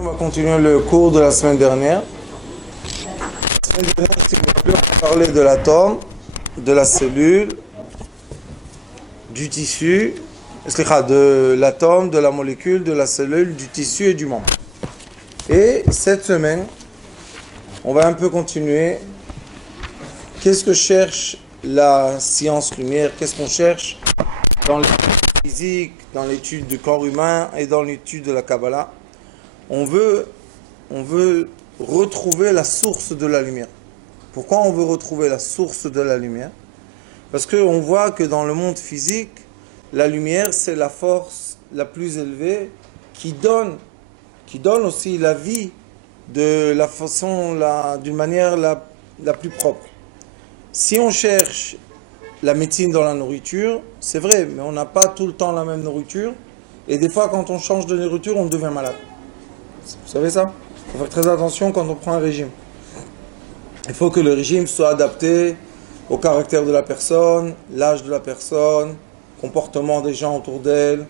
On va continuer le cours de la semaine dernière. La semaine dernière, si vous vous rappelez, on parlait de l'atome, de la cellule, du tissu, de l'atome, de la molécule, de la cellule, du tissu et du membre. Et cette semaine, on va un peu continuer. Qu'est-ce que cherche la science lumière? Qu'est-ce qu'on cherche dans l'étude physique, dans l'étude du corps humain et dans l'étude de la Kabbalah? On veut retrouver la source de la lumière. Pourquoi on veut retrouver la source de la lumière? Parce qu'on voit que dans le monde physique, la lumière, c'est la force la plus élevée qui donne aussi la vie de la façon, d'une manière la plus propre. Si on cherche la médecine dans la nourriture, c'est vrai, mais on n'a pas tout le temps la même nourriture. Et des fois, quand on change de nourriture, on devient malade. Vous savez ça? Il faut faire très attention quand on prend un régime. Il faut que le régime soit adapté au caractère de la personne, l'âge de la personne, comportement des gens autour d'elle.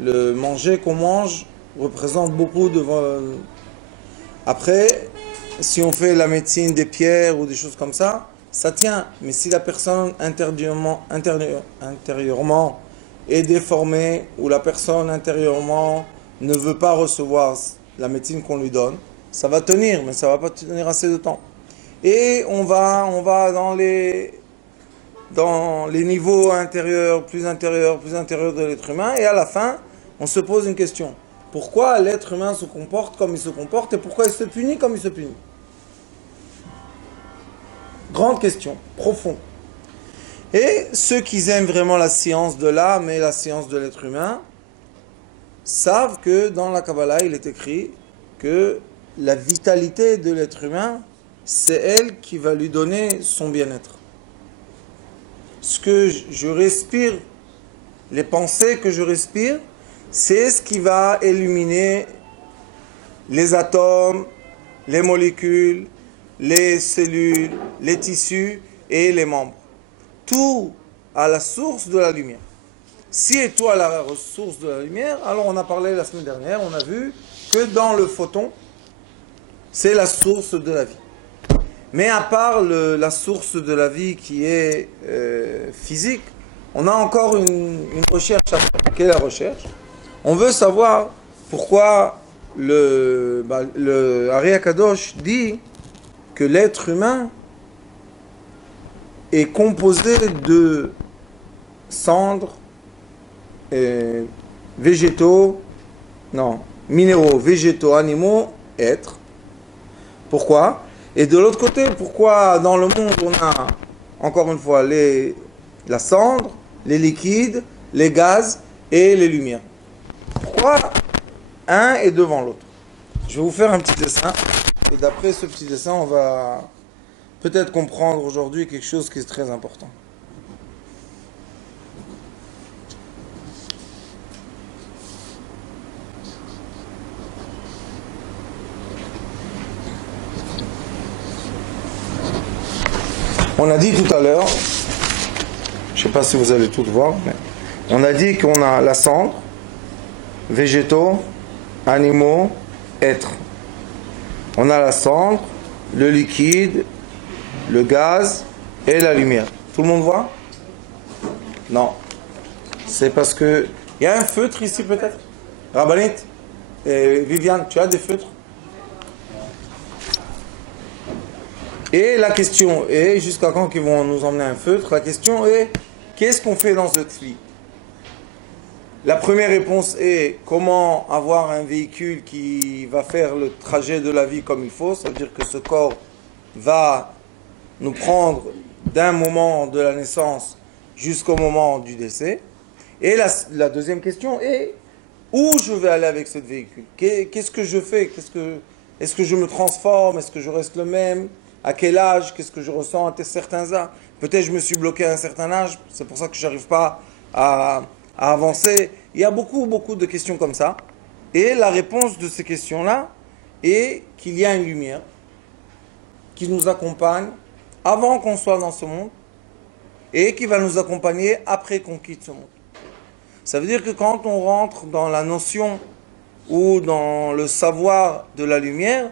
Le manger qu'on mange représente beaucoup de... Après, si on fait la médecine des pierres ou des choses comme ça, ça tient. Mais si la personne intérieurement est déformée ou la personne intérieurement ne veut pas recevoir la médecine qu'on lui donne, ça va tenir, mais ça ne va pas tenir assez de temps. Et on va dans les niveaux intérieurs de l'être humain, et à la fin, on se pose une question. Pourquoi l'être humain se comporte comme il se comporte et pourquoi il se punit comme il se punit? Grande question, profonde. Et ceux qui aiment vraiment la science de l'âme et la science de l'être humain savent que dans la Kabbalah, il est écrit que la vitalité de l'être humain, c'est elle qui va lui donner son bien-être. Ce que je respire, les pensées que je respire, c'est ce qui va éliminer les atomes, les molécules, les cellules, les tissus et les membres. Tout à la source de la lumière. Si tout à la source de la lumière, alors on a parlé la semaine dernière, on a vu que dans le photon, c'est la source de la vie. Mais à part la source de la vie qui est physique, on a encore une recherche à faire. Quelle est la recherche? On veut savoir pourquoi le Ari Akadosh dit que l'être humain est composé de cendres, minéraux, végétaux, animaux, êtres. Pourquoi? Et de l'autre côté, pourquoi dans le monde on a, encore une fois, la cendre, les liquides, les gaz et les lumières? Pourquoi un est devant l'autre? Je vais vous faire un petit dessin. Et d'après ce petit dessin, on va peut-être comprendre aujourd'hui quelque chose qui est très important. On a dit tout à l'heure, je ne sais pas si vous allez tout voir, mais on a dit qu'on a la cendre, végétaux, animaux, êtres. On a la cendre, le liquide, le gaz et la lumière. Tout le monde voit? Non. C'est parce que... Il y a un feutre ici peut-être? Rabbanit et Viviane, tu as des feutres? Et la question est, jusqu'à quand ils vont nous emmener un feutre? La question est, qu'est-ce qu'on fait dans ce tri? La première réponse est, comment avoir un véhicule qui va faire le trajet de la vie comme il faut? Ça veut dire que ce corps va nous prendre d'un moment de la naissance jusqu'au moment du décès. Et la deuxième question est, où je vais aller avec ce véhicule? Qu'est-ce que je fais? Est-ce que je me transforme? Est-ce que je reste le même? À quel âge? Qu'est-ce que je ressens à certains âges? Peut-être je me suis bloqué à un certain âge, c'est pour ça que je n'arrive pas à avancer. Il y a beaucoup de questions comme ça. Et la réponse de ces questions-là est qu'il y a une lumière qui nous accompagne avant qu'on soit dans ce monde et qui va nous accompagner après qu'on quitte ce monde. Ça veut dire que quand on rentre dans la notion ou dans le savoir de la lumière,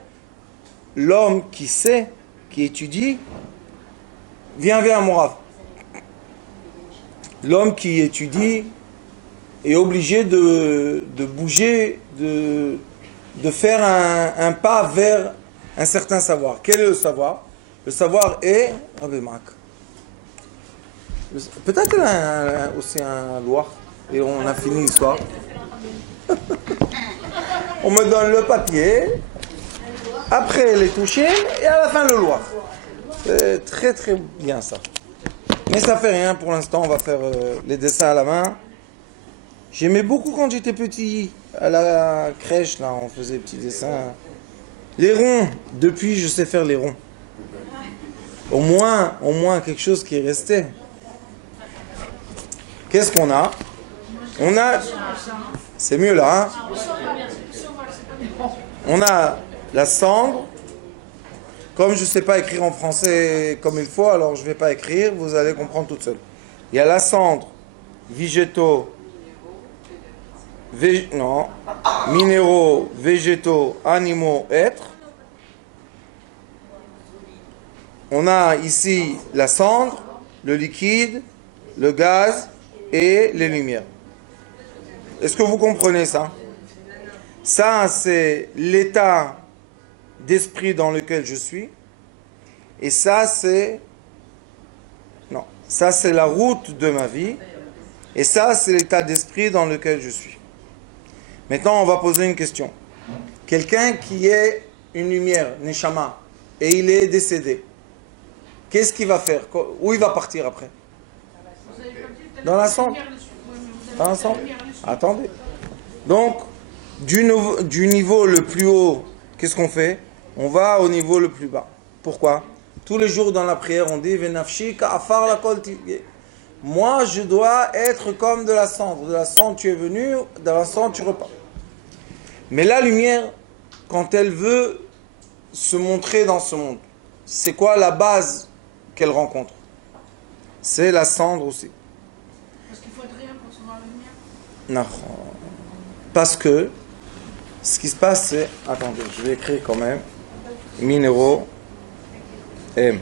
l'homme qui sait, qui étudie, viens mon Rav. L'homme qui étudie est obligé de bouger, de faire un pas vers un certain savoir. Quel est le savoir? Le savoir est... Peut-être qu'il a aussi un loir, et on a fini l'histoire. On me donne le papier, après les toucher, et à la fin le loir. C'est très très bien ça. Mais ça fait rien pour l'instant, on va faire les dessins à la main. J'aimais beaucoup quand j'étais petit, à la crèche, là, on faisait des petits dessins. Les ronds, depuis je sais faire les ronds. Au moins quelque chose qui est resté. Qu'est-ce qu'on a? On a... C'est mieux là, hein? On a la cendre. Comme je ne sais pas écrire en français comme il faut, alors je ne vais pas écrire, vous allez comprendre toute seule. Il y a la cendre, végétaux, minéraux, végétaux, animaux, êtres. On a ici la cendre, le liquide, le gaz et les lumières. Est-ce que vous comprenez ça? Ça, c'est l'état d'esprit dans lequel je suis. Et ça, c'est... Non, ça, c'est la route de ma vie. Et ça, c'est l'état d'esprit dans lequel je suis. Maintenant, on va poser une question. Quelqu'un qui est une lumière, Neshama, et il est décédé, qu'est-ce qu'il va faire? Où il va partir après? Dans la cendre. Dans la cendre. Attendez. Donc, du niveau le plus haut, qu'est-ce qu'on fait? On va au niveau le plus bas. Pourquoi? Tous les jours dans la prière, on dit moi, je dois être comme de la cendre. De la cendre, tu es venu, de la cendre, tu repars. Mais la lumière, quand elle veut se montrer dans ce monde, c'est quoi la base qu'elle rencontre? C'est la cendre aussi. Parce qu'il faut être rien pour se voir la lumière? Non. Parce que ce qui se passe, c'est... Attendez, je vais écrire quand même. Minéraux, M.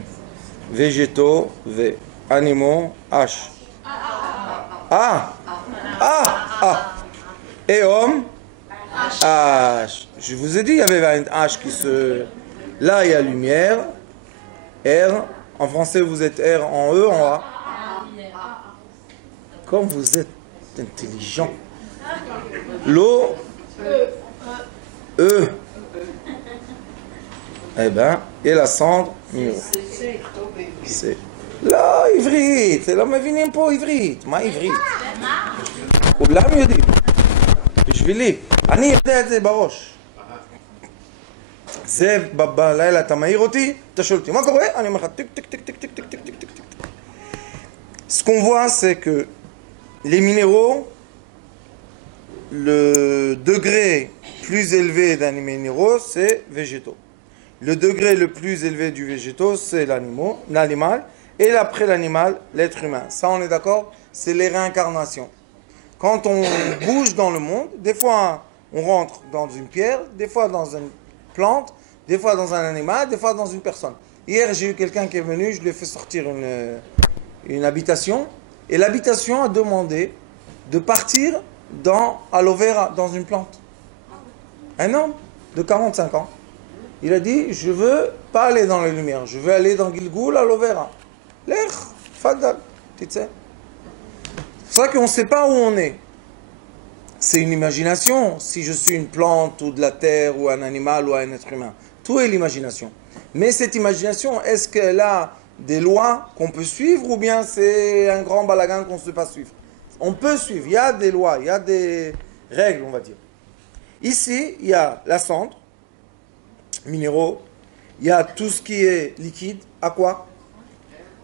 Végétaux, V. Animaux, H. Et homme, H. Je vous ai dit, il y avait un H qui se... Là, il y a lumière, R. En français, vous êtes R en E, en A. Comme vous êtes intelligent. L'eau, E. Eh ben, et la cendre, c'est... לא, עברית, לא מבינים פה עברית. מה עברית? כולם יודעים. בשבילי. אני יודע את זה בראש. זה בלילה אתה מעיר אותי, אתה שואל אותי, מה קורה? אני אומר לך, טיק, טיק, טיק, טיק, טיק, טיק, טיק, טיק, טיק, טיק. Ce qu'on voit, c'est que les minéraux, le degré plus élevé d'un minéraux, c'est végétaux. Le degré le plus élevé du végétaux, c'est l'animal. Et après l'animal, l'être humain. Ça, on est d'accord? C'est les réincarnations. Quand on bouge dans le monde, des fois, on rentre dans une pierre, des fois dans une plante, des fois dans un animal, des fois dans une personne. Hier, j'ai eu quelqu'un qui est venu, je lui ai fait sortir une habitation. Et l'habitation a demandé de partir dans aloe vera, dans une plante. Un homme de 45 ans. Il a dit, je veux pas aller dans les lumières, je veux aller dans Gilgoul, aloe vera. L'air, fadal, tu sais. C'est pour ça qu'on ne sait pas où on est. C'est une imagination, si je suis une plante ou de la terre ou un animal ou un être humain. Tout est l'imagination. Mais cette imagination, est-ce qu'elle a des lois qu'on peut suivre ou bien c'est un grand balagan qu'on ne sait pas suivre? On peut suivre, il y a des lois, il y a des règles, on va dire. Ici, il y a la cendre, minéraux, il y a tout ce qui est liquide, aqua,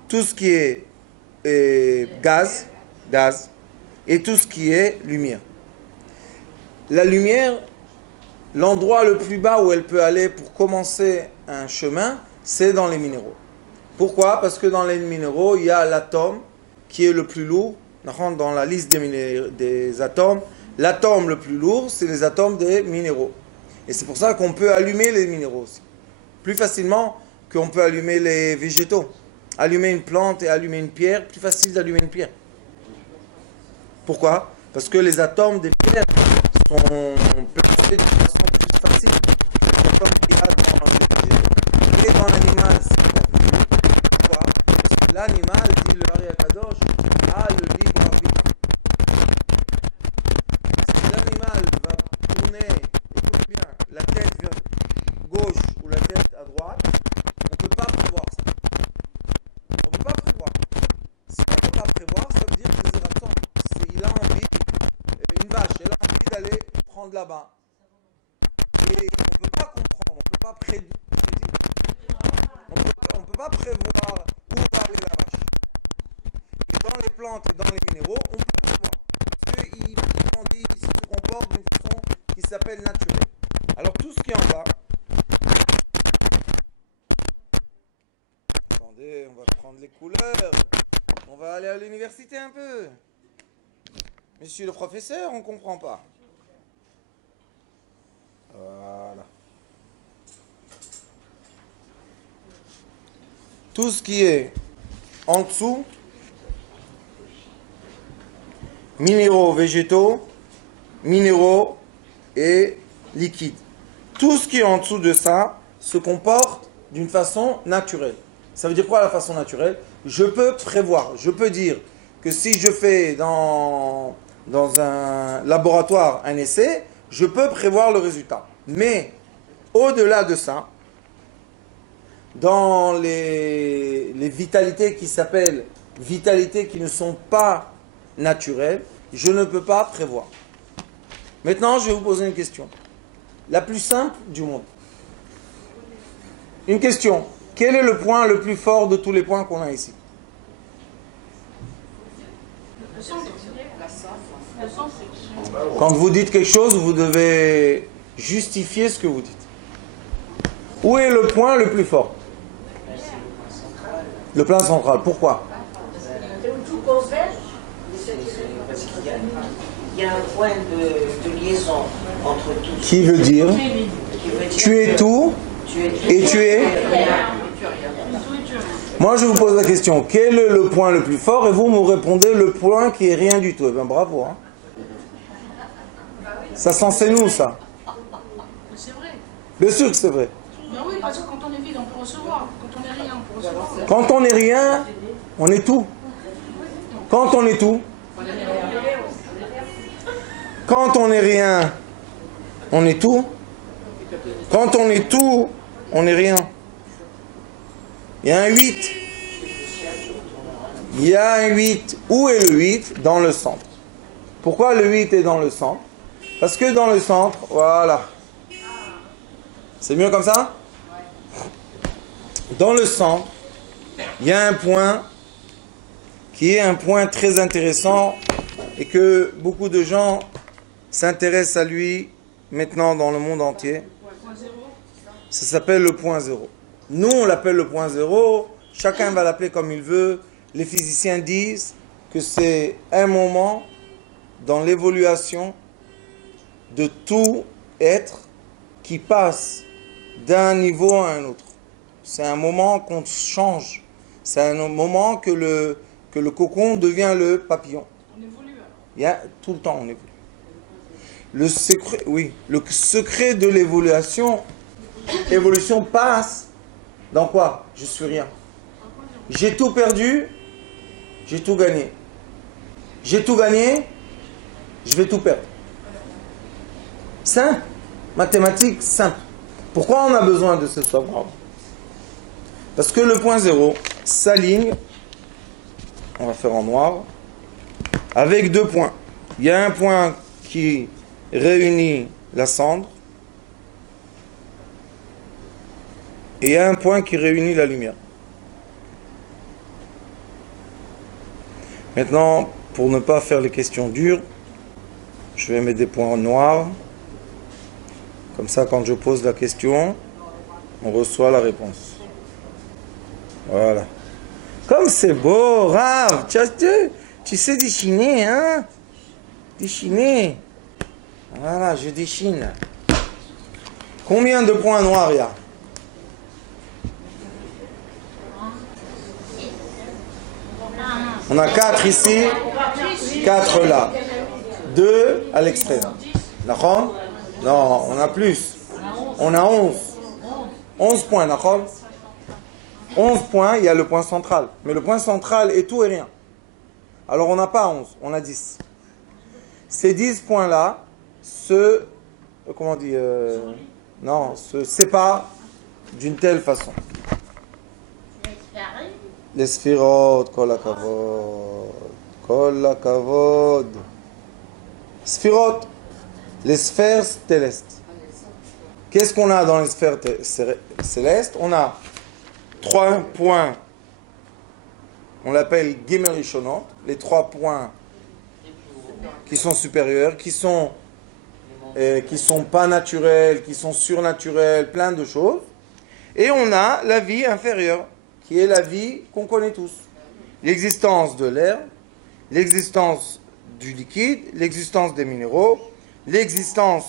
tout ce qui est gaz, et tout ce qui est lumière. La lumière, l'endroit le plus bas où elle peut aller pour commencer un chemin, c'est dans les minéraux. Pourquoi? Parce que dans les minéraux, il y a l'atome qui est le plus lourd. Dans la liste des atomes, L'atome le plus lourd, c'est les atomes des minéraux. Et c'est pour ça qu'on peut allumer les minéraux aussi. Plus facilement qu'on peut allumer les végétaux. Allumer une plante et allumer une pierre, plus facile d'allumer une pierre. Pourquoi? Parce que les atomes des pierres sont placés de façon plus facile que les atomes qu'il y a dans les végétaux. Et dans l'animal, c'est beaucoup plus. Pourquoi? Parce que l'animal, dit le Ari Akadosh, a le libre arbitre. Si l'animal va tourner, écoute bien, la tête vers gauche ou la tête à droite, on ne peut pas prévoir ça. On ne peut pas prévoir. Si on ne peut pas prévoir, ça veut dire que c'est raton. Il a envie, une vache, elle a envie d'aller prendre là-bas. Et on ne peut pas comprendre, on ne peut pas prédire. On ne peut pas prévoir où va aller la vache. Et dans les plantes et dans les minéraux, on peut prévoir. Parce qu'ils se comportent d'une façon qui s'appelle naturelle. Alors tout ce qui est en bas. Attendez, on va prendre les couleurs. On va aller à l'université un peu. Monsieur le professeur, on ne comprend pas. Voilà. Tout ce qui est en dessous, minéraux, végétaux, minéraux et liquides. Tout ce qui est en dessous de ça se comporte d'une façon naturelle. Ça veut dire quoi la façon naturelle? Je peux prévoir, je peux dire que si je fais dans un laboratoire un essai, je peux prévoir le résultat. Mais au-delà de ça, dans les vitalités qui s'appellent vitalités qui ne sont pas naturelles, je ne peux pas prévoir. Maintenant, je vais vous poser une question. La plus simple du monde. Une question. Quel est le point le plus fort de tous les points qu'on a ici? Quand vous dites quelque chose, vous devez justifier ce que vous dites. Où est le point le plus fort? Le point central. Pourquoi? Parce qu'il y a un point de liaison entre tout. Qui veut dire tu es tout et tu es... Moi, je vous pose la question. Quel est le point le plus fort? Et vous me répondez le point qui est rien du tout. Eh bien, bravo. Hein. Ça s'enseigne nous, ça. C'est vrai. Bien sûr que c'est vrai. Ben oui, parce que quand on est vide, on peut recevoir. Quand on est rien, on peut recevoir. Quand on n'est rien, on est tout. Quand on est tout. Quand on n'est rien, on est tout. Quand on est tout, on n'est rien. Il y a un 8. Il y a un 8. Où est le 8? Dans le centre. Pourquoi le 8 est dans le centre? Parce que dans le centre, voilà. C'est mieux comme ça? Dans le centre, il y a un point qui est un point très intéressant et que beaucoup de gens s'intéressent à lui maintenant dans le monde entier. Ça s'appelle le point zéro. Nous, on l'appelle le point zéro. Chacun va l'appeler comme il veut. Les physiciens disent que c'est un moment dans l'évolution de tout être qui passe d'un niveau à un autre. C'est un moment qu'on change. C'est un moment que le cocon devient le papillon. On évolue alors. Il y a, tout le temps, on évolue. Le secret de l'évolution passe dans quoi? Je suis rien. J'ai tout perdu, j'ai tout gagné. J'ai tout gagné, je vais tout perdre. Simple. Mathématiques, simple. Pourquoi on a besoin de ce savoir? Parce que le point zéro s'aligne, on va faire en noir, avec deux points. Il y a un point qui réunit la cendre et il y a un point qui réunit la lumière. Maintenant, pour ne pas faire les questions dures, je vais mettre des points noirs. Comme ça, quand je pose la question, on reçoit la réponse. Voilà. Comme c'est beau, Rav. Tu sais dessiner, hein? Dessiner. Voilà, je déchine. Combien de points noirs il y a? On a 4 ici, 4 là. 2 à l'extrême. D'accord? Non, on a plus. On a 11. 11 points, d'accord? 11 points, il y a le point central. Mais le point central est tout et rien. Alors on n'a pas 11, on a 10. Ces 10 points-là se séparent d'une telle façon. Les sphirot, kol hakavod, kol hakavod. Sphirot, les sphères célestes. Qu'est-ce qu'on a dans les sphères célestes? On a 3 points, on l'appelle Gimel Rishonot, les 3 points qui sont supérieurs, qui sont pas naturels, qui sont surnaturels, plein de choses. Et on a la vie inférieure, qui est la vie qu'on connaît tous. L'existence de l'air, l'existence du liquide, l'existence des minéraux, l'existence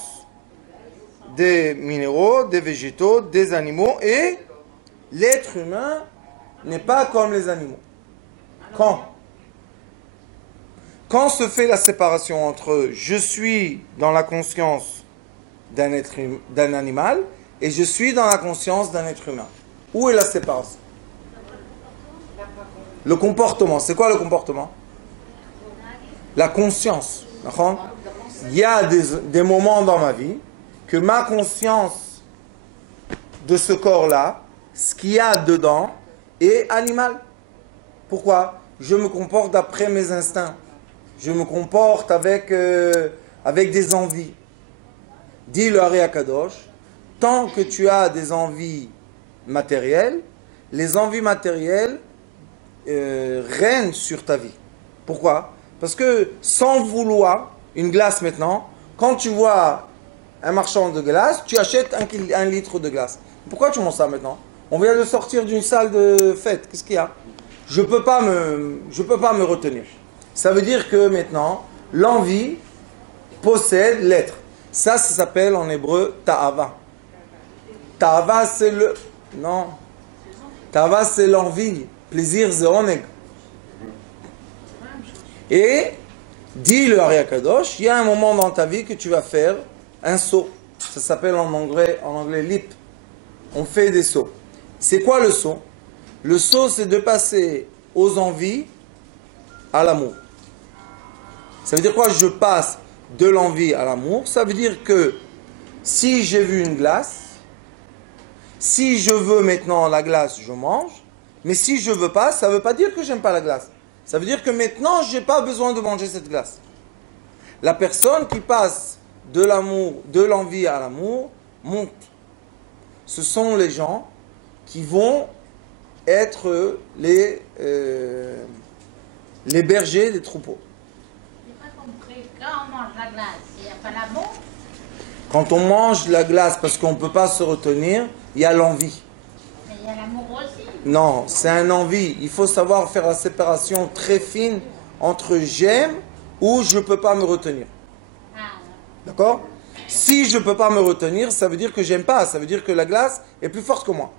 des minéraux, des végétaux, des animaux, et l'être humain n'est pas comme les animaux. Quand se fait la séparation entre je suis dans la conscience d'un animal et je suis dans la conscience d'un être humain? Où est la séparation? Le comportement. C'est quoi le comportement? La conscience. Il y a des moments dans ma vie que ma conscience de ce corps-là, ce qu'il y a dedans, est animal. Pourquoi? Je me comporte d'après mes instincts. Je me comporte avec des envies. Dit le Ari Akadosh, tant que tu as des envies matérielles, les envies matérielles règnent sur ta vie. Pourquoi? Parce que sans vouloir, une glace maintenant, quand tu vois un marchand de glace, tu achètes 1 litre de glace. Pourquoi tu manges ça maintenant? On vient de sortir d'une salle de fête. Qu'est-ce qu'il y a? Je peux pas me retenir. Ça veut dire que maintenant, l'envie possède l'être. Ça s'appelle en hébreu ta'ava. Ta'ava, c'est le... Non. Ta'ava, c'est l'envie. Plaisir, c'est oneg. Et, dit le Ari Akadosh, il y a un moment dans ta vie que tu vas faire un saut. Ça s'appelle en anglais leap. On fait des sauts. C'est quoi le saut? Le saut, c'est de passer aux envies à l'amour. Ça veut dire quoi? Je passe de l'envie à l'amour. Ça veut dire que si j'ai vu une glace, si je veux maintenant la glace, je mange. Mais si je veux pas, ça ne veut pas dire que j'aime pas la glace. Ça veut dire que maintenant, je n'ai pas besoin de manger cette glace. La personne qui passe de l'amour, de l'envie à l'amour, monte. Ce sont les gens qui vont être les bergers des troupeaux. Je n'ai pas compris. Quand on mange la glace, il n'y a pas l'amour? Quand on mange la glace parce qu'on ne peut pas se retenir, il y a l'envie. Mais il y a l'amour aussi. Non, c'est un envie. Il faut savoir faire la séparation très fine entre j'aime ou je ne peux pas me retenir. Ah, D'accord? Si je ne peux pas me retenir, ça veut dire que j'aime pas. Ça veut dire que la glace est plus forte que moi.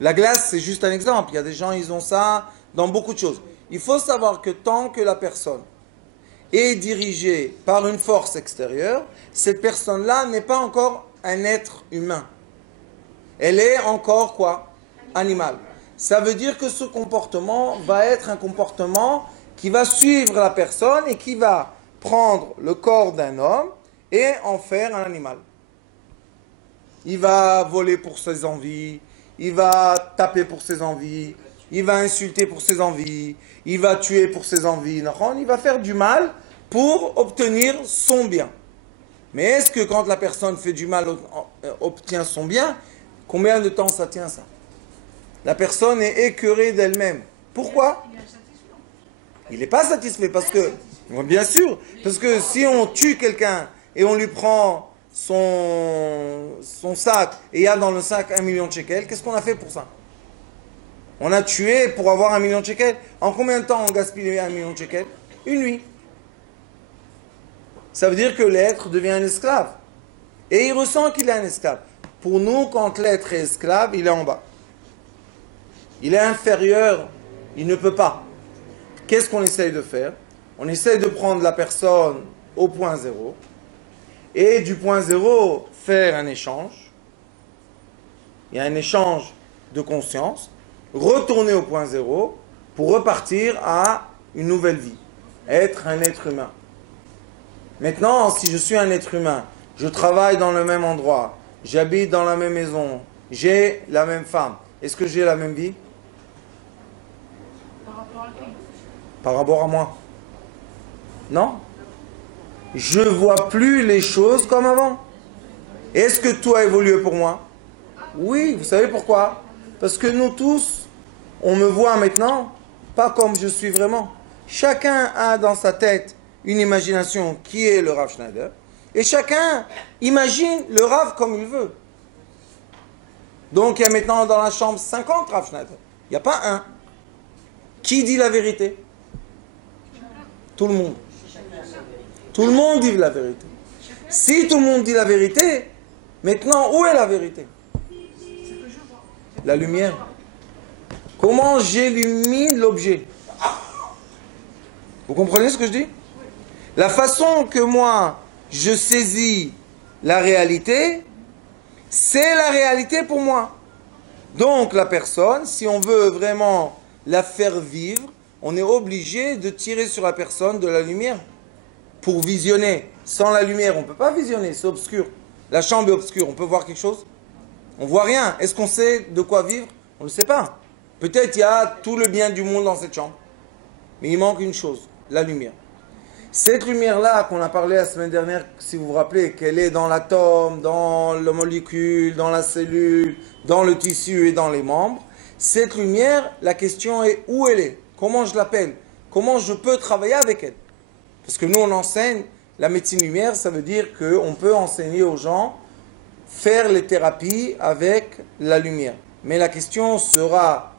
La glace, c'est juste un exemple. Il y a des gens, ils ont ça dans beaucoup de choses. Il faut savoir que tant que la personne est dirigée par une force extérieure, cette personne-là n'est pas encore un être humain. Elle est encore quoi? Animal. Ça veut dire que ce comportement va être un comportement qui va suivre la personne et qui va prendre le corps d'un homme et en faire un animal. Il va voler pour ses envies, il va taper pour ses envies, il va insulter pour ses envies, il va tuer pour ses envies, il va faire du mal pour obtenir son bien. Mais est-ce que quand la personne fait du mal, obtient son bien, combien de temps ça tient ça? La personne est écœurée d'elle-même. Pourquoi? Il n'est pas satisfait parce que, bien sûr, parce que si on tue quelqu'un et on lui prend son sac et il y a dans le sac 1 million de shekels, qu'est-ce qu'on a fait pour ça? On a tué pour avoir 1 million de shekels. En combien de temps on gaspille 1 million de shekels? Une nuit. Ça veut dire que l'être devient un esclave. Et il ressent qu'il est un esclave. Pour nous, quand l'être est esclave, il est en bas. Il est inférieur, il ne peut pas. Qu'est-ce qu'on essaye de faire? On essaye de prendre la personne au point zéro et du point zéro faire un échange. Il y a un échange de conscience, retourner au point zéro pour repartir à une nouvelle vie, être un être humain. Maintenant, si je suis un être humain, je travaille dans le même endroit, j'habite dans la même maison, j'ai la même femme, est-ce que j'ai la même vie? Par rapport à qui? Par rapport à moi? Non. Je vois plus les choses comme avant. Est-ce que tout a évolué pour moi? Oui, vous savez pourquoi? Parce que nous tous, on me voit maintenant pas comme je suis vraiment. Chacun a dans sa tête une imagination qui est le Rav Schneider, et chacun imagine le Rav comme il veut. Donc il y a maintenant dans la chambre 50 Rav Schneider. Il n'y a pas un. Qui dit la vérité? Tout le monde. Tout le monde dit la vérité. Si tout le monde dit la vérité, maintenant où est la vérité? La lumière. Comment j'illumine l'objet? Vous comprenez ce que je dis? La façon que moi je saisis la réalité, c'est la réalité pour moi. Donc la personne, si on veut vraiment la faire vivre, on est obligé de tirer sur la personne de la lumière pour visionner. Sans la lumière, on ne peut pas visionner, c'est obscur. La chambre est obscure, on peut voir quelque chose? On ne voit rien. Est-ce qu'on sait de quoi vivre? On ne le sait pas. Peut-être il y a tout le bien du monde dans cette chambre. Mais il manque une chose, la lumière. Cette lumière-là qu'on a parlé la semaine dernière, si vous vous rappelez, qu'elle est dans l'atome, dans la molécule, dans la cellule, dans le tissu et dans les membres, cette lumière, la question est où elle est? Comment je l'appelle? Comment je peux travailler avec elle? Parce que nous, on enseigne la médecine lumière, ça veut dire qu'on peut enseigner aux gens faire les thérapies avec la lumière. Mais la question sera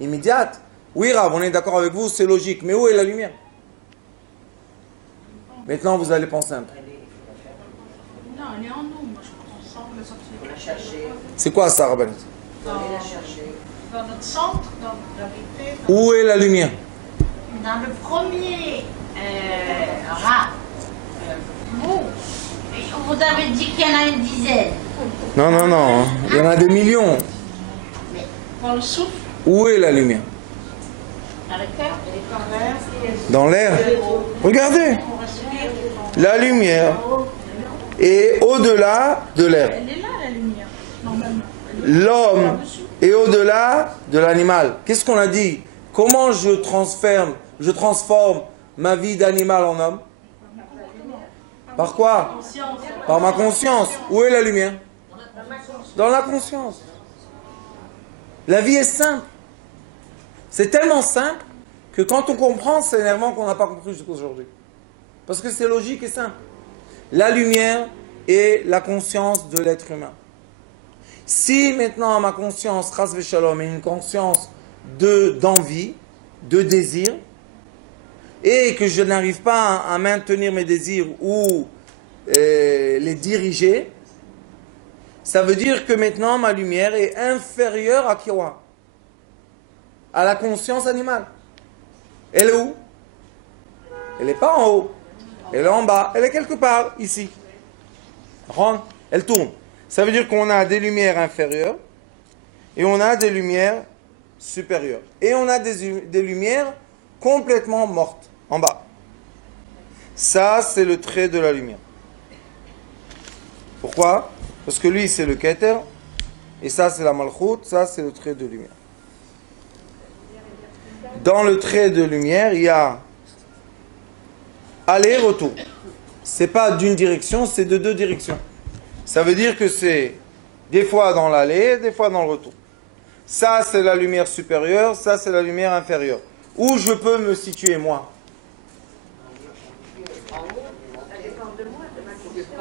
immédiate. Oui, Rav, on est d'accord avec vous, c'est logique. Mais où est la lumière? Maintenant, vous allez penser un peu. Non, elle est en nous. Moi, je pense ensemble le sortir. On l'a cherché. C'est quoi ça, Rabbanit? On la chercher. Dans notre centre, dans la vérité. Où est la lumière? Dans le premier rat, vous avez dit qu'il y en a une dizaine. Non, non, non. Il y en a des millions. Dans le souffle, Où est la lumière? Dans le cœur. Dans l'air. Regardez. on respire. La lumière est au-delà de l'air. Elle est là, la lumière, normalement. L'homme est au-delà de l'animal. Qu'est-ce qu'on a dit? Comment je transforme ma vie d'animal en homme? Par quoi? Par ma conscience. Où est la lumière? Dans la conscience. La vie est simple. C'est tellement simple que quand on comprend, c'est énervant qu'on n'a pas compris jusqu'à aujourd'hui. Parce que c'est logique et simple. La lumière est la conscience de l'être humain. Si maintenant ma conscience, Chas v'Shalom, est une conscience d'envie, de désir, et que je n'arrive pas à maintenir mes désirs ou les diriger, ça veut dire que maintenant ma lumière est inférieure à quoi? À la conscience animale. Elle est où? Elle n'est pas en haut. Elle est en bas. Elle est quelque part ici. Elle tourne. Ça veut dire qu'on a des lumières inférieures et on a des lumières supérieures. Et on a des lumières complètement mortes en bas. Ça, c'est le trait de la lumière. Pourquoi? Parce que lui, c'est le Keter. Et ça, c'est la Malchut. Ça, c'est le trait de lumière. Dans le trait de lumière, il y a aller-retour. C'est pas d'une direction, c'est de deux directions. Ça veut dire que c'est des fois dans l'aller, des fois dans le retour. Ça, c'est la lumière supérieure, ça, c'est la lumière inférieure. Où je peux me situer, moi?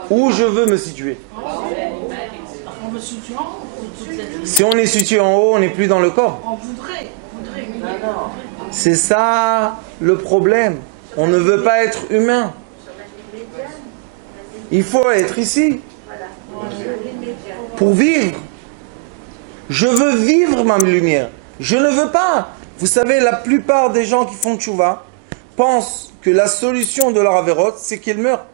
Où je veux me situer? On me situe en haut. Si on est situé en haut, on n'est plus dans le corps. On voudrait. C'est ça le problème. On ne veut pas être humain. Il faut être ici pour vivre. Je veux vivre ma lumière. Je ne veux pas. Vous savez, la plupart des gens qui font tchouva pensent que la solution de leur avérote, c'est qu'ils meurent.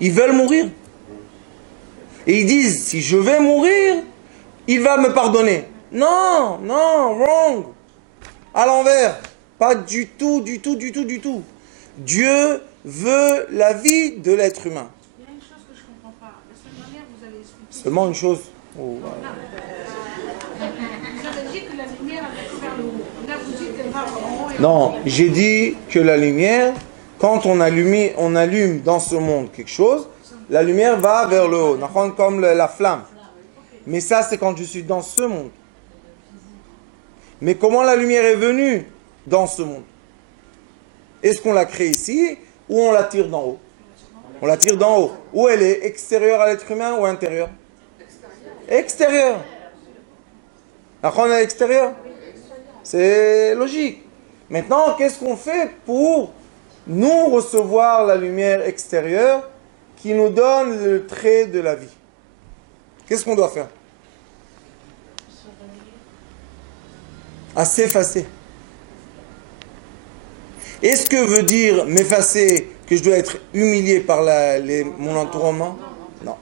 Ils veulent mourir. Et ils disent, si je vais mourir, il va me pardonner. Non, non, wrong. À l'envers. Pas du tout, du tout, du tout, du tout. Dieu veut la vie de l'être humain. Il y a une chose que je ne comprends pas. La semaine dernière, vous avez expliqué. Seulement une chose. Oh. Vous avez dit que la lumière avait vers le haut. Là, vous dites qu'elle va en haut et Non, j'ai dit que la lumière, quand on allume dans ce monde quelque chose, la lumière va vers le haut, comme la flamme. Mais ça, c'est quand je suis dans ce monde. Mais comment la lumière est venue dans ce monde? Est-ce qu'on la crée ici ou on la tire d'en haut? On la tire d'en haut. Où elle est? Extérieure à l'être humain ou intérieure? Extérieure. Après, on est à l'extérieur. C'est logique. Maintenant, qu'est-ce qu'on fait pour nous recevoir la lumière extérieure qui nous donne le trait de la vie? Qu'est-ce qu'on doit faire? À s'effacer. Est-ce que veut dire m'effacer que je dois être humilié par mon entournement? Non.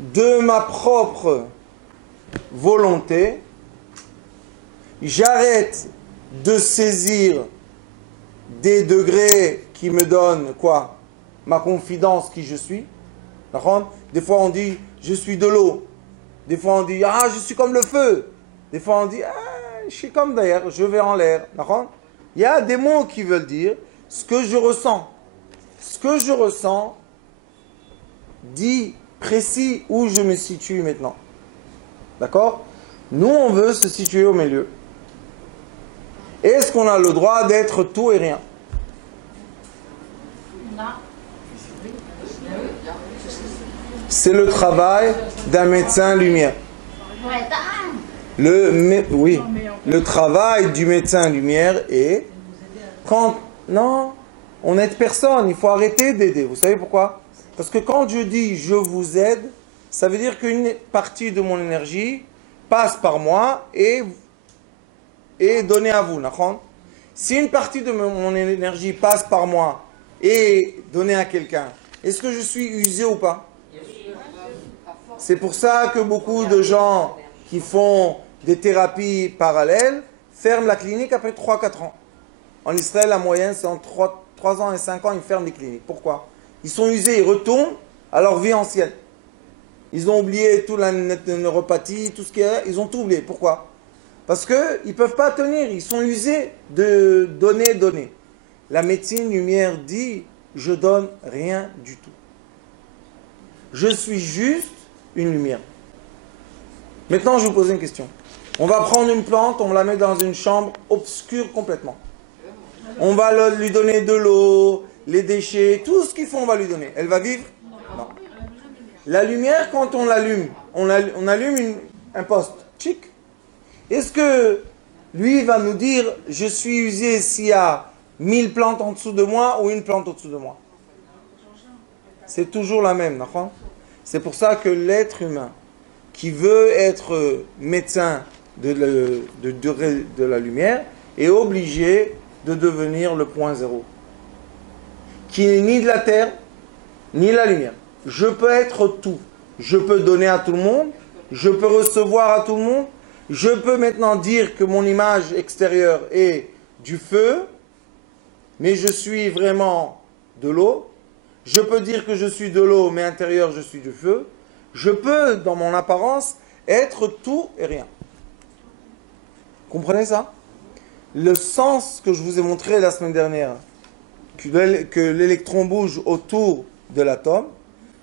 De ma propre volonté, j'arrête de saisir des degrés qui me donnent quoi? Ma confidence qui je suis. Des fois on dit je suis de l'eau. Des fois on dit ah je suis comme le feu. Des fois on dit ah je suis comme d'air, je vais en l'air. Il y a des mots qui veulent dire ce que je ressens. Ce que je ressens dit précis où je me situe maintenant. D'accord? Nous, on veut se situer au milieu. Est-ce qu'on a le droit d'être tout et rien? Non. C'est le travail d'un médecin lumière. Le travail du médecin lumière est quand... Non, on n'aide personne, il faut arrêter d'aider. Vous savez pourquoi? Parce que quand je dis je vous aide, ça veut dire qu'une partie de mon énergie passe par moi et donnée à vous. Si une partie de mon énergie passe par moi et donnée à quelqu'un, est-ce que je suis usé ou pas? C'est pour ça que beaucoup de gens qui font des thérapies parallèles ferment la clinique après 3-4 ans. En Israël, la moyenne, c'est entre 3 ans et 5 ans, ils ferment les cliniques. Pourquoi? Ils sont usés, ils retournent à leur vie ancienne. Ils ont oublié toute la neuropathie, tout ce qu'il y a, ils ont tout oublié. Pourquoi? Parce qu'ils ne peuvent pas tenir, ils sont usés de donner. La médecine lumière dit, je donne rien du tout. Je suis juste une lumière. Maintenant, je vous pose une question. On va prendre une plante, on la met dans une chambre obscure complètement. On va lui donner de l'eau, les déchets, tout ce qu'il faut, on va lui donner. Elle va vivre? Non. La lumière, quand on l'allume, on allume un poste. Chic. Est-ce que lui va nous dire, je suis usé s'il y a 1000 plantes en dessous de moi ou une plante au-dessous de moi? C'est toujours la même, d'accord? C'est pour ça que l'être humain qui veut être médecin de la lumière est obligé de devenir le point zéro. Qui n'est ni de la terre, ni la lumière. Je peux être tout. Je peux donner à tout le monde. Je peux recevoir à tout le monde. Je peux maintenant dire que mon image extérieure est du feu, mais je suis vraiment de l'eau. Je peux dire que je suis de l'eau, mais intérieur, je suis du feu. Je peux, dans mon apparence, être tout et rien. Comprenez ça? Le sens que je vous ai montré la semaine dernière, que l'électron bouge autour de l'atome,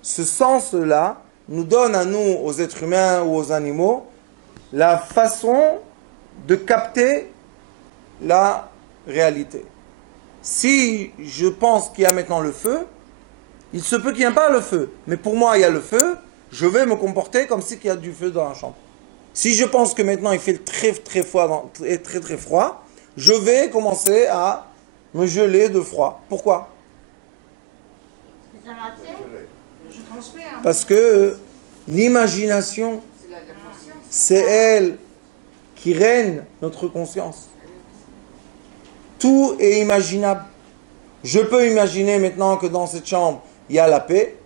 ce sens-là nous donne à nous, aux êtres humains ou aux animaux, la façon de capter la réalité. Si je pense qu'il y a maintenant le feu, il se peut qu'il n'y ait pas le feu. Mais pour moi, il y a le feu, je vais me comporter comme s'il y a du feu dans la chambre. Si je pense que maintenant il fait très très froid, je vais commencer à me geler de froid. Pourquoi? Ça va faire? Je transmets. Hein. Parce que l'imagination, c'est elle qui règne notre conscience. Tout est imaginable. Je peux imaginer maintenant que dans cette chambre, il y a la paix,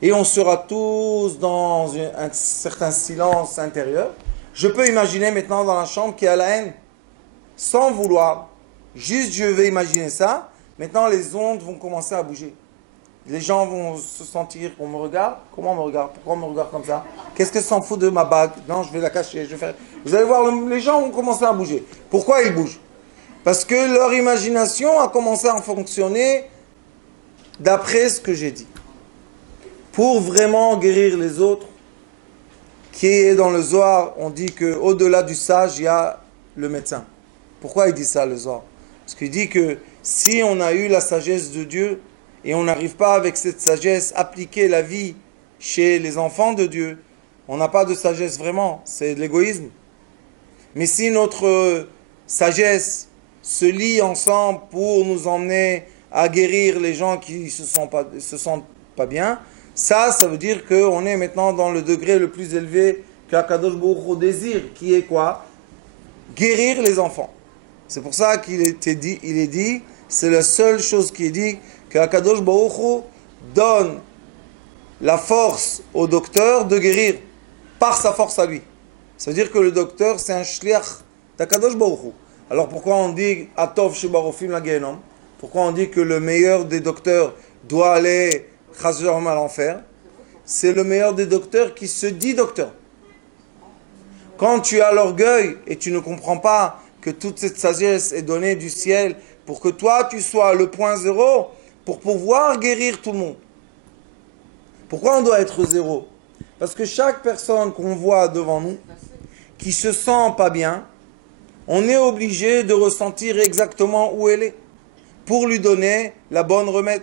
et on sera tous dans un certain silence intérieur. Je peux imaginer maintenant dans la chambre qu'il y a la haine, sans vouloir. Juste je vais imaginer ça. Maintenant les ondes vont commencer à bouger. Les gens vont se sentir qu'on me regarde. Comment on me regarde? Pourquoi on me regarde comme ça? Qu'est-ce que ça s'en fout de ma bague? Non, je vais la cacher. Je vais faire... Vous allez voir, les gens vont commencer à bouger. Pourquoi ils bougent? Parce que leur imagination a commencé à fonctionner d'après ce que j'ai dit. Pour vraiment guérir les autres, qui est dans le Zohar, on dit qu'au-delà du sage, il y a le médecin. Pourquoi il dit ça, le Zohar? Parce qu'il dit que si on a eu la sagesse de Dieu, et on n'arrive pas avec cette sagesse à appliquer la vie chez les enfants de Dieu, on n'a pas de sagesse vraiment, c'est de l'égoïsme. Mais si notre sagesse se lie ensemble pour nous emmener à guérir les gens qui se sentent pas bien, ça veut dire qu'on est maintenant dans le degré le plus élevé qu'Akadosh Baruch Hu désire, qui est quoi? Guérir les enfants. C'est pour ça qu'il est dit, c'est la seule chose qui est dit, qu'Akadosh Baruch Hu donne la force au docteur de guérir par sa force à lui. Ça veut dire que le docteur, c'est un shliach d'Akadosh Baruch Hu. Alors pourquoi on dit Atov Shebarofim la Gehenom? Pourquoi on dit que le meilleur des docteurs doit aller à l'enfer? C'est le meilleur des docteurs qui se dit docteur. Quand tu as l'orgueil et tu ne comprends pas que toute cette sagesse est donnée du ciel pour que toi tu sois le point zéro pour pouvoir guérir tout le monde. Pourquoi on doit être zéro? Parce que chaque personne qu'on voit devant nous qui se sent pas bien, on est obligé de ressentir exactement où elle est pour lui donner la bonne remède.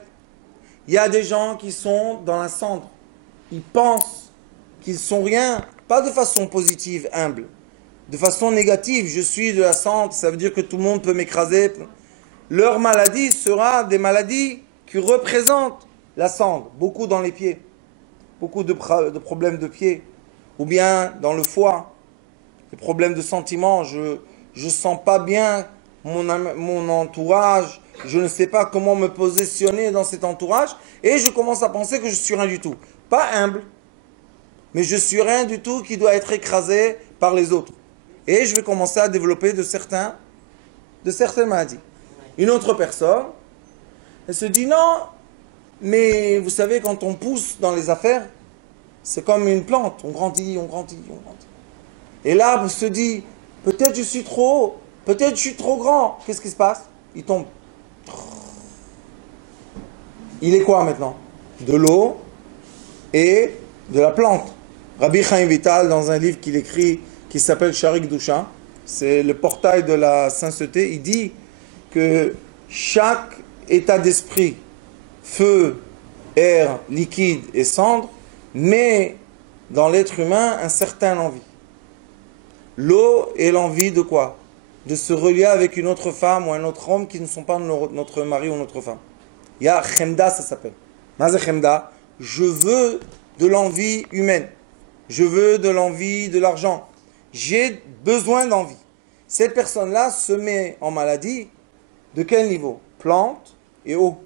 Il y a des gens qui sont dans la cendre. Ils pensent qu'ils sont rien, pas de façon positive, humble, de façon négative. Je suis de la cendre, ça veut dire que tout le monde peut m'écraser. Leur maladie sera des maladies qui représentent la cendre, beaucoup dans les pieds, beaucoup de problèmes de pieds, ou bien dans le foie, des problèmes de sentiments. Je sens pas bien mon entourage, je ne sais pas comment me positionner dans cet entourage, et je commence à penser que je suis rien du tout. Pas humble, mais je suis rien du tout qui doit être écrasé par les autres. Et je vais commencer à développer de certaines maladies. Une autre personne, elle se dit non, mais vous savez, quand on pousse dans les affaires, c'est comme une plante, on grandit, on grandit, on grandit. Et l'arbre se dit, peut-être je suis trop haut, peut-être je suis trop grand. Qu'est-ce qui se passe? Il tombe. Il est quoi maintenant? De l'eau et de la plante. Rabbi Chaim Vital, dans un livre qu'il écrit, qui s'appelle Sharik Dusha, c'est le portail de la sainteté, il dit que chaque état d'esprit, feu, air, liquide et cendre, met dans l'être humain un certain envie. L'eau est l'envie de quoi? De se relier avec une autre femme ou un autre homme qui ne sont pas notre mari ou notre femme. Il y a Chemda, ça s'appelle. Mazé Chemda, je veux de l'envie humaine. Je veux de l'envie de l'argent. J'ai besoin d'envie. Cette personne-là se met en maladie. De quel niveau? Plante et eau.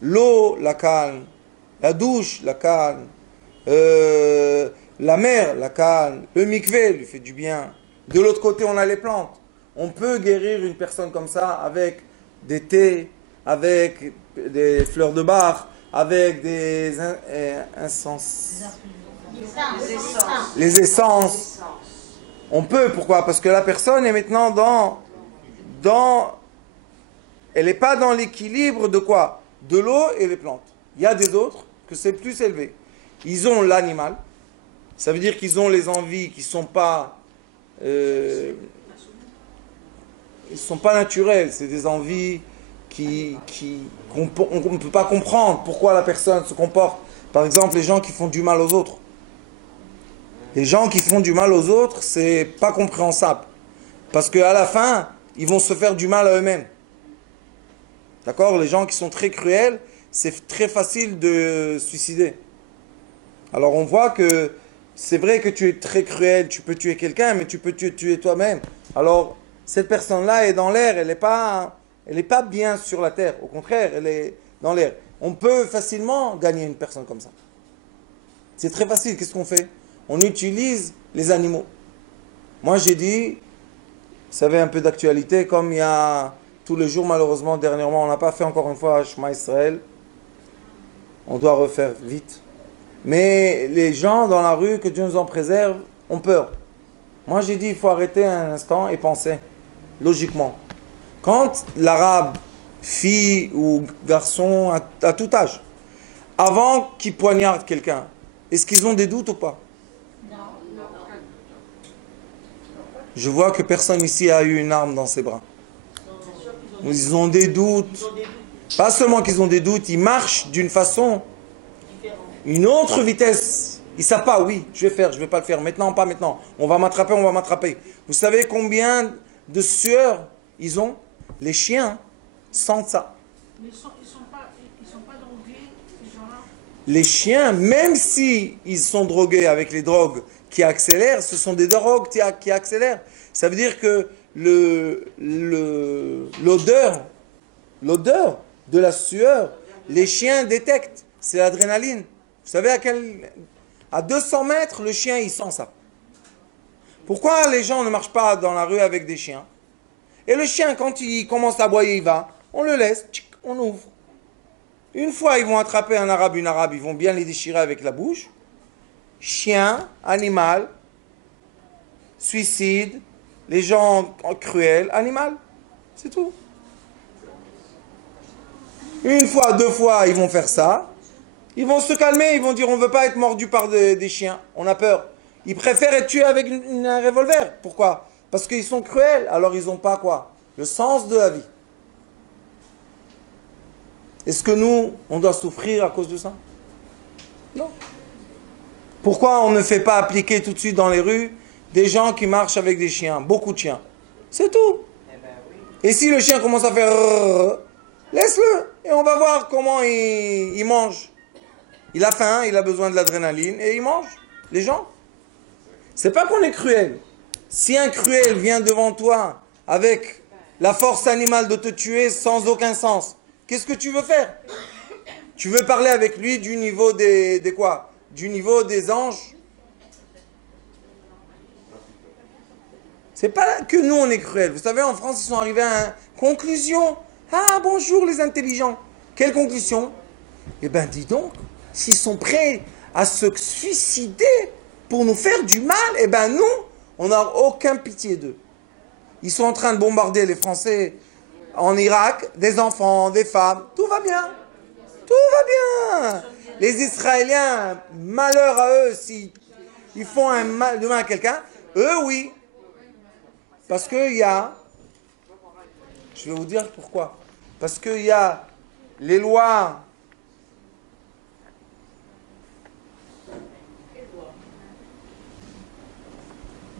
L'eau la calme. La douche la calme. La mer la calme. Le mikvé lui fait du bien. De l'autre côté, on a les plantes. On peut guérir une personne comme ça avec des thés, avec des fleurs de bar, avec des les essences. On peut, pourquoi? Parce que la personne est maintenant elle n'est pas dans l'équilibre de quoi? De l'eau et les plantes. Il y a des autres que c'est plus élevé. Ils ont l'animal. Ça veut dire qu'ils ont les envies qui ne sont pas naturelles. C'est des envies qu'on ne peut pas comprendre pourquoi la personne se comporte. Par exemple, les gens qui font du mal aux autres. Les gens qui font du mal aux autres, c'est pas compréhensible. Parce qu'à la fin, ils vont se faire du mal à eux-mêmes. D'accord? Les gens qui sont très cruels, c'est très facile de se suicider. Alors on voit que c'est vrai que tu es très cruel, tu peux tuer quelqu'un, mais tu peux te tuer toi-même. Alors cette personne-là est dans l'air, elle n'est pas bien sur la terre. Au contraire, elle est dans l'air. On peut facilement gagner une personne comme ça. C'est très facile. Qu'est-ce qu'on fait? On utilise les animaux. Moi j'ai dit, vous savez, un peu d'actualité, comme il y a tous les jours, malheureusement, dernièrement, on n'a pas fait encore une fois Shema Israël. On doit refaire vite. Mais les gens dans la rue, que Dieu nous en préserve, ont peur. Moi j'ai dit, il faut arrêter un instant et penser, logiquement. Quand l'arabe, fille ou garçon, à tout âge, avant qu'il poignarde quelqu'un, est-ce qu'ils ont des doutes ou pas? Je vois que personne ici a eu une arme dans ses bras. Ils ont des doutes. Pas seulement qu'ils ont des doutes, ils marchent d'une façon, une autre vitesse. Ils ne savent pas, oui, je vais faire, je ne vais pas le faire. Maintenant, pas maintenant. On va m'attraper, on va m'attraper. Vous savez combien de sueur ils ont? Les chiens sentent ça. Mais ils sont pas drogués, ces gens-là. Les chiens, même si ils sont drogués avec les drogues qui accélèrent, ce sont des drogues qui accélèrent. Ça veut dire que l'odeur de la sueur, les chiens détectent. C'est l'adrénaline. Vous savez à 200 mètres, le chien, il sent ça. Pourquoi les gens ne marchent pas dans la rue avec des chiens? Et le chien, quand il commence à aboyer, il va. On le laisse, tchic, on ouvre. Une fois, ils vont attraper un arabe, une arabe, ils vont bien les déchirer avec la bouche. Chien, animal, suicide, les gens cruels, animal. C'est tout. Une fois, deux fois, ils vont faire ça. Ils vont se calmer, ils vont dire on ne veut pas être mordu par des chiens. On a peur. Ils préfèrent être tués avec un revolver. Pourquoi? Parce qu'ils sont cruels. Alors ils n'ont pas quoi? Le sens de la vie. Est-ce que nous, on doit souffrir à cause de ça? Non. Pourquoi on ne fait pas appliquer tout de suite dans les rues des gens qui marchent avec des chiens? Beaucoup de chiens. C'est tout. Et si le chien commence à faire... laisse-le. Et on va voir comment il mange. Il a faim, il a besoin de l'adrénaline et il mange. Les gens. C'est pas qu'on est cruel. Si un cruel vient devant toi avec la force animale de te tuer sans aucun sens, qu'est-ce que tu veux faire? Tu veux parler avec lui du niveau des quoi? Du niveau des anges? C'est pas que nous on est cruels. Vous savez, en France, ils sont arrivés à une conclusion. Ah, bonjour les intelligents. Quelle conclusion? Eh bien, dis donc, s'ils sont prêts à se suicider pour nous faire du mal, eh bien nous, on n'a aucun pitié d'eux. Ils sont en train de bombarder les Français en Irak, des enfants, des femmes, tout va bien. Tout va bien. Les Israéliens, malheur à eux, s'ils font un mal de mal à quelqu'un, eux oui. Parce qu'il y a, je vais vous dire pourquoi. Parce qu'il y a les lois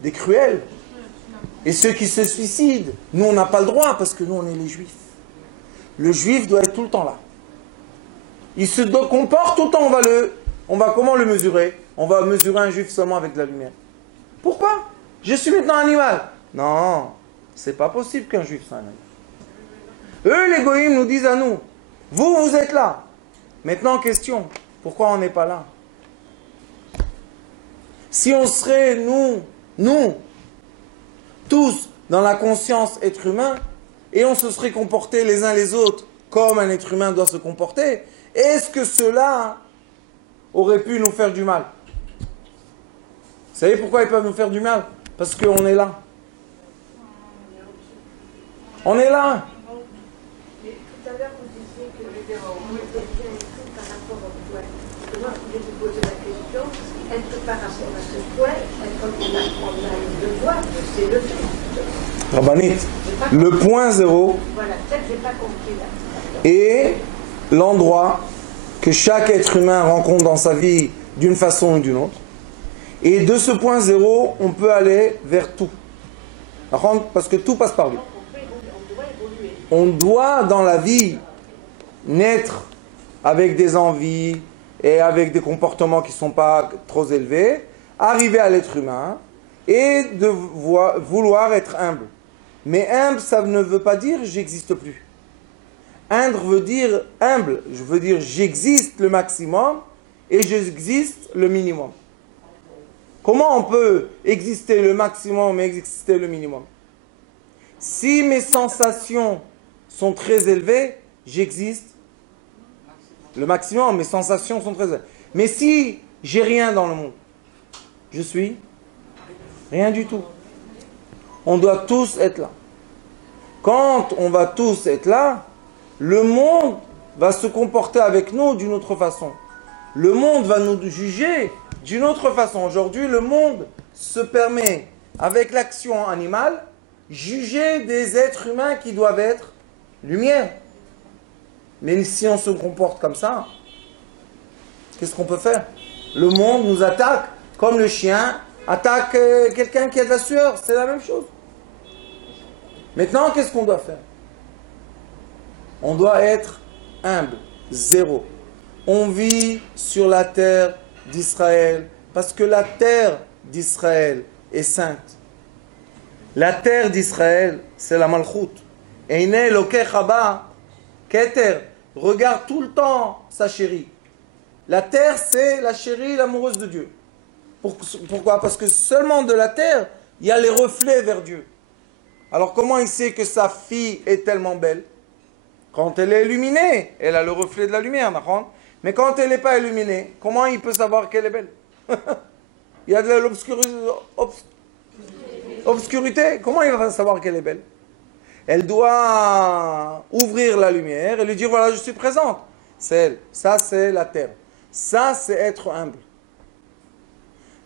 des cruels et ceux qui se suicident. Nous, on n'a pas le droit parce que nous, on est les juifs. Le juif doit être tout le temps là. Il se comporte tout le temps. On va comment le mesurer? On va mesurer un juif seulement avec de la lumière. Pourquoi? Je suis maintenant animal. Non, c'est pas possible qu'un juif soit un animal. Eux, les goïms, nous disent à nous, vous êtes là. Maintenant, question, pourquoi on n'est pas là? Si on serait, nous, tous, dans la conscience être humain, et on se serait comportés les uns les autres comme un être humain doit se comporter, est-ce que cela aurait pu nous faire du mal? Vous savez pourquoi ils peuvent nous faire du mal? Parce qu'on est là. On est là. Mais tout à l'heure, vous disiez que on était bien et tout par rapport au poids. Moi, je voulais vous poser la question, est-ce que par rapport à ce poids, est-ce qu'on a le devoir de s'élever? Rabbanit, le point zéro Voilà, peut-être que je n'ai pas compris là. est l'endroit que chaque être humain rencontre dans sa vie d'une façon ou d'une autre. Et de ce point zéro, on peut aller vers tout. Parce que tout passe par lui. On doit évoluer. On doit dans la vie naître avec des envies et avec des comportements qui ne sont pas trop élevés, arriver à l'être humain et de vouloir être humble. Mais humble, ça ne veut pas dire j'existe plus. Humble veut dire humble, je veux dire j'existe le maximum et j'existe le minimum. Comment on peut exister le maximum et exister le minimum? Si mes sensations sont très élevées, j'existe le maximum, mes sensations sont très élevées. Mais si j'ai rien dans le monde, je suis rien du tout. On doit tous être là. Quand on va tous être là, le monde va se comporter avec nous d'une autre façon. Le monde va nous juger d'une autre façon. Aujourd'hui, le monde se permet, avec l'action animale, juger des êtres humains qui doivent être lumière. Mais si on se comporte comme ça, qu'est-ce qu'on peut faire? Le monde nous attaque comme le chien attaque quelqu'un qui a de la sueur. C'est la même chose. Maintenant, qu'est-ce qu'on doit faire? On doit être humble, zéro. On vit sur la terre d'Israël parce que la terre d'Israël est sainte. La terre d'Israël, c'est la Malchut. Einé lokechaba keter. Regarde tout le temps sa chérie. La terre, c'est la chérie, l'amoureuse de Dieu. Pourquoi? Parce que seulement de la terre, il y a les reflets vers Dieu. Alors comment il sait que sa fille est tellement belle? Quand elle est illuminée, elle a le reflet de la lumière, d'accord? Mais quand elle n'est pas illuminée, comment il peut savoir qu'elle est belle? Il y a de l'obscurité. Comment il va savoir qu'elle est belle? Elle doit ouvrir la lumière et lui dire, voilà, je suis présente. C'est elle. Ça, c'est la terre. Ça, c'est être humble.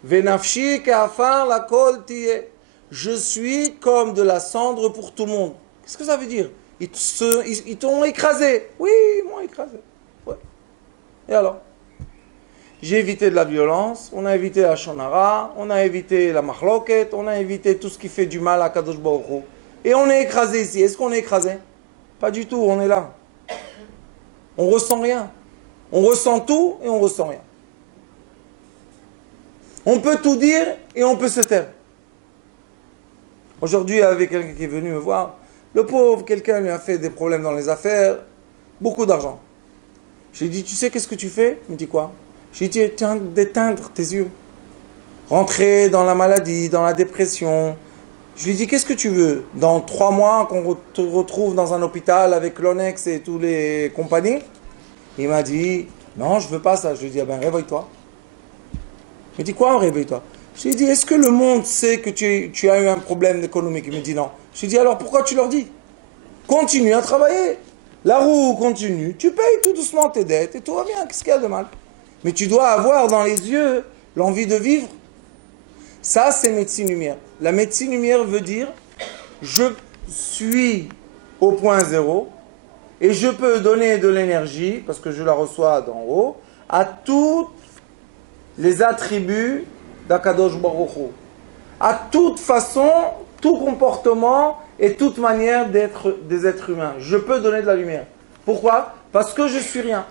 Venafshi ke'afar lakol tiyeh. Je suis comme de la cendre pour tout le monde. Qu'est-ce que ça veut dire? Ils t'ont écrasé. Oui, ils m'ont écrasé. Ouais. Et alors? J'ai évité de la violence, on a évité la shonara, on a évité la machloket, on a évité tout ce qui fait du mal à Kadosh Baruch Hu. Et on est écrasé ici. Est-ce qu'on est écrasé? Pas du tout, on est là. On ressent rien. On ressent tout et on ressent rien. On peut tout dire et on peut se taire. Aujourd'hui, il y avait quelqu'un qui est venu me voir. Le pauvre, quelqu'un lui a fait des problèmes dans les affaires, beaucoup d'argent. J'ai dit, tu sais qu'est-ce que tu fais? Il me dit quoi? J'ai dit, tiens, d'éteindre tes yeux. Rentrer dans la maladie, dans la dépression. Je lui ai dit, qu'est-ce que tu veux? Dans 3 mois, qu'on te retrouve dans un hôpital avec l'Onex et tous les compagnies? Il m'a dit, non, je veux pas ça. Je lui ai dit, ah ben réveille-toi. Il m'a dit, quoi, réveille-toi? Je lui ai dit, est-ce que le monde sait que tu as eu un problème économique? Il me dit, non. Je lui ai dit, alors pourquoi tu leur dis? Continue à travailler. La roue continue. Tu payes tout doucement tes dettes et tout va bien. Qu'est-ce qu'il y a de mal? Mais tu dois avoir dans les yeux l'envie de vivre. Ça, c'est médecine lumière. La médecine lumière veut dire, je suis au point zéro et je peux donner de l'énergie, parce que je la reçois d'en haut, à tous les attributs d'Akadosh Baruch Hu. À toute façon, tout comportement et toute manière d'être des êtres humains. Je peux donner de la lumière. Pourquoi? Parce que je suis rien.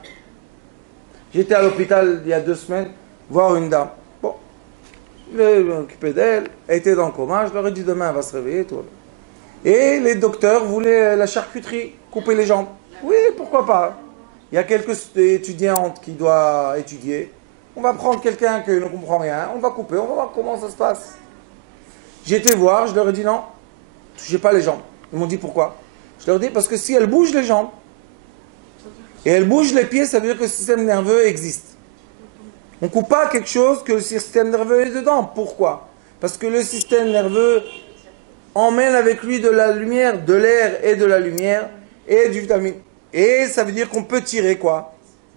J'étais à l'hôpital il y a 2 semaines, voir une dame. Bon, je vais m'occuper d'elle. Elle était dans le coma. Je leur ai dit demain, elle va se réveiller. Tout. Et les docteurs voulaient la charcuterie, couper les jambes. Oui, pourquoi pas? Il y a quelques étudiantes qui doivent étudier. On va prendre quelqu'un qui ne comprend rien. On va couper, on va voir comment ça se passe. J'ai été voir, je leur ai dit non, touchez pas les jambes. Ils m'ont dit pourquoi? Je leur ai dit parce que si elle bouge les jambes, et elle bouge les pieds, ça veut dire que le système nerveux existe. On ne coupe pas quelque chose que le système nerveux est dedans. Pourquoi? Parce que le système nerveux emmène avec lui de la lumière, de l'air et de la lumière et du vitamine. Et ça veut dire qu'on peut tirer quoi?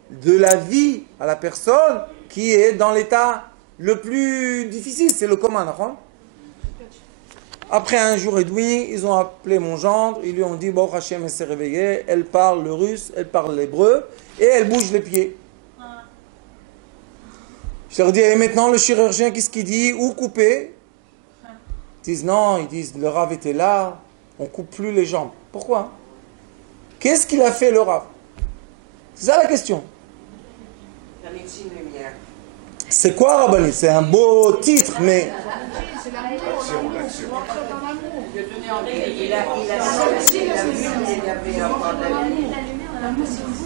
De la vie à la personne qui est dans l'état le plus difficile. C'est le commun, d'accord? Après 1 jour et demi, ils ont appelé mon gendre, ils lui ont dit, bon, Hachem, elle s'est réveillée, elle parle le russe, elle parle l'hébreu, et elle bouge les pieds. Je leur dis, et maintenant le chirurgien, qu'est-ce qu'il dit? Où couper? Ils disent, non, ils disent, le Rav était là, on ne coupe plus les jambes. Pourquoi? Qu'est-ce qu'il a fait le Rav? C'est ça la question. médecine lumière. C'est quoi Rabbanit? C'est un beau titre, mais C'est l'amour, l'amour. Rentrer dans l'amour. Dieu donné en Il a vu qu'il y avait encore de la vie.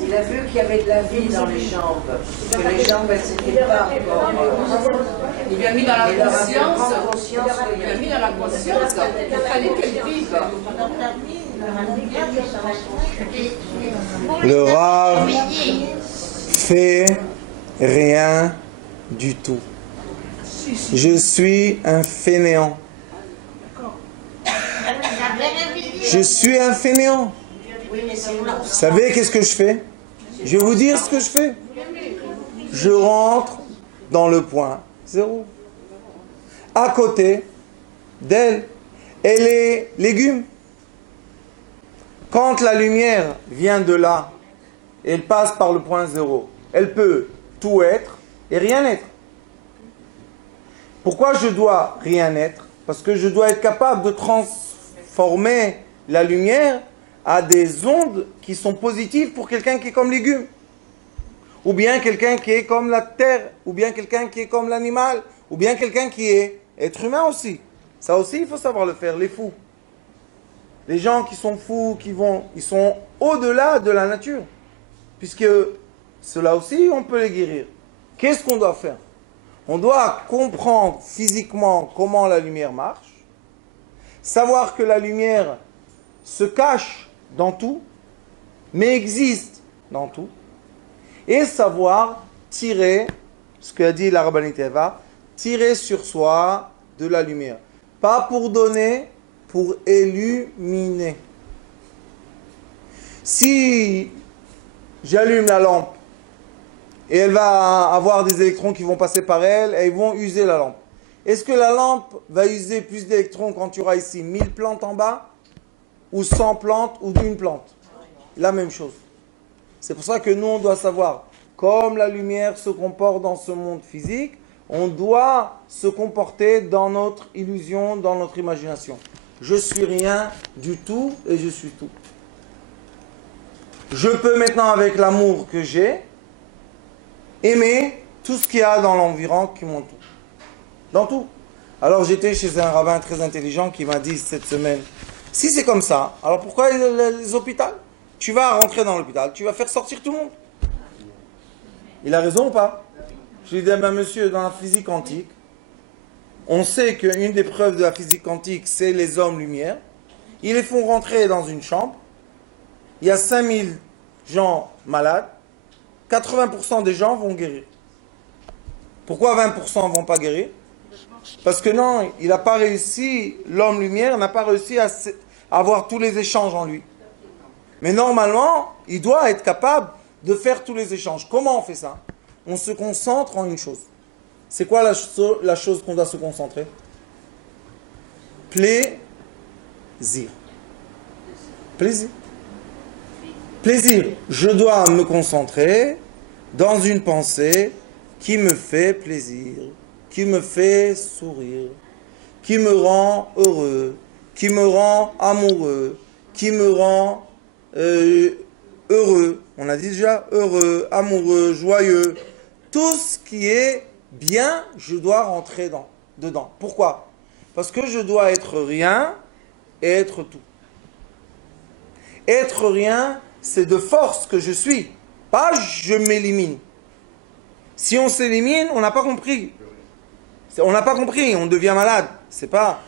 Il a vu qu'il y avait de la vie dans les jambes. Que les jambes, elles n'étaient pas encore. Il lui a mis dans la Il leur a fait conscience. prendre conscience Il lui a mis dans la conscience qu'il fallait qu'elle vive. le Rav fait rien du tout. Je suis un fainéant. Je suis un fainéant. Vous savez qu'est-ce que je fais? Je vais vous dire ce que je fais. Je rentre dans le point zéro. À côté d'elle, et les légumes. Quand la lumière vient de là, elle passe par le point zéro. Elle peut tout être et rien être. Pourquoi je dois rien être? Parce que je dois être capable de transformer la lumière à des ondes qui sont positives pour quelqu'un qui est comme légume. Ou bien quelqu'un qui est comme la terre, ou bien quelqu'un qui est comme l'animal, ou bien quelqu'un qui est être humain aussi. Ça aussi, il faut savoir le faire, les fous. Les gens qui sont fous, ils sont au-delà de la nature. Puisque cela aussi, on peut les guérir. Qu'est-ce qu'on doit faire? On doit comprendre physiquement comment la lumière marche, savoir que la lumière se cache dans tout, mais existe dans tout, et savoir tirer, ce qu'a dit la Rabbanit Eva, tirer sur soi de la lumière. Pas pour donner, pour illuminer. Si j'allume la lampe, et elle va avoir des électrons qui vont passer par elle, et ils vont user la lampe. Est-ce que la lampe va user plus d'électrons quand tu auras ici 1000 plantes en bas, ou 100 plantes, ou une plante? La même chose. C'est pour ça que nous, on doit savoir, comme la lumière se comporte dans ce monde physique, on doit se comporter dans notre illusion, dans notre imagination. Je suis rien du tout et je suis tout. Je peux maintenant, avec l'amour que j'ai, aimer tout ce qu'il y a dans l'environnement qui m'entoure. Dans tout. Alors j'étais chez un rabbin très intelligent qui m'a dit cette semaine, si c'est comme ça, alors pourquoi les hôpitaux? Tu vas rentrer dans l'hôpital, tu vas faire sortir tout le monde. Il a raison ou pas? Je lui ai dit, ben monsieur, dans la physique quantique, on sait qu'une des preuves de la physique quantique, c'est les hommes-lumière. Ils les font rentrer dans une chambre. Il y a 5000 gens malades. 80% des gens vont guérir. Pourquoi 20% ne vont pas guérir? Parce que non, il n'a pas réussi, l'homme-lumière n'a pas réussi à avoir tous les échanges en lui. Mais normalement, il doit être capable de faire tous les échanges. Comment on fait ça? On se concentre en une chose. C'est quoi la chose qu'on doit se concentrer? Plaisir. Plaisir. Plaisir. Je dois me concentrer dans une pensée qui me fait plaisir, qui me fait sourire, qui me rend heureux, qui me rend amoureux, qui me rend heureux. On a dit déjà heureux, amoureux, joyeux. Tout ce qui est bien, je dois rentrer dedans. Pourquoi? Parce que je dois être rien et être tout. Être rien, c'est de force que je suis. Pas je m'élimine. Si on s'élimine, on n'a pas compris. On n'a pas compris, on devient malade. C'est pas.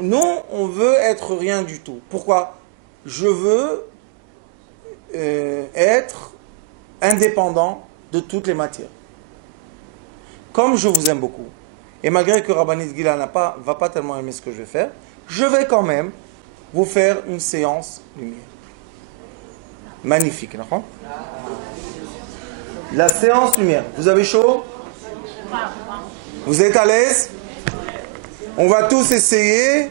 Nous, on veut être rien du tout. Pourquoi? Je veux être indépendant de toutes les matières. Comme je vous aime beaucoup, et malgré que Rabbanit Gila va pas tellement aimer ce que je vais faire, je vais quand même vous faire une séance lumière. Magnifique, non? La séance lumière. Vous avez chaud? Vous êtes à l'aise? On va tous essayer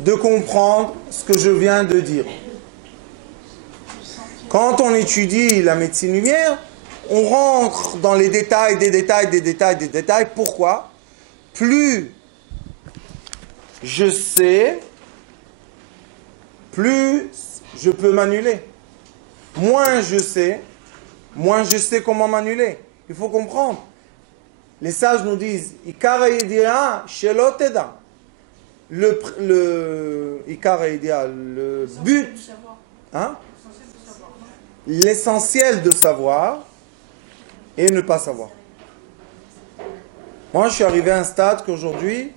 de comprendre ce que je viens de dire. Quand on étudie la médecine lumière, on rentre dans les détails, des détails, des détails, des détails. Pourquoi? Plus je sais, plus je peux m'annuler. Moins je sais comment m'annuler. Il faut comprendre. Les sages nous disent Ikar Eidia Shelo Teda. Le Ikar Eidia, le but, hein? L'essentiel de savoir et ne pas savoir. Moi, je suis arrivé à un stade qu'aujourd'hui,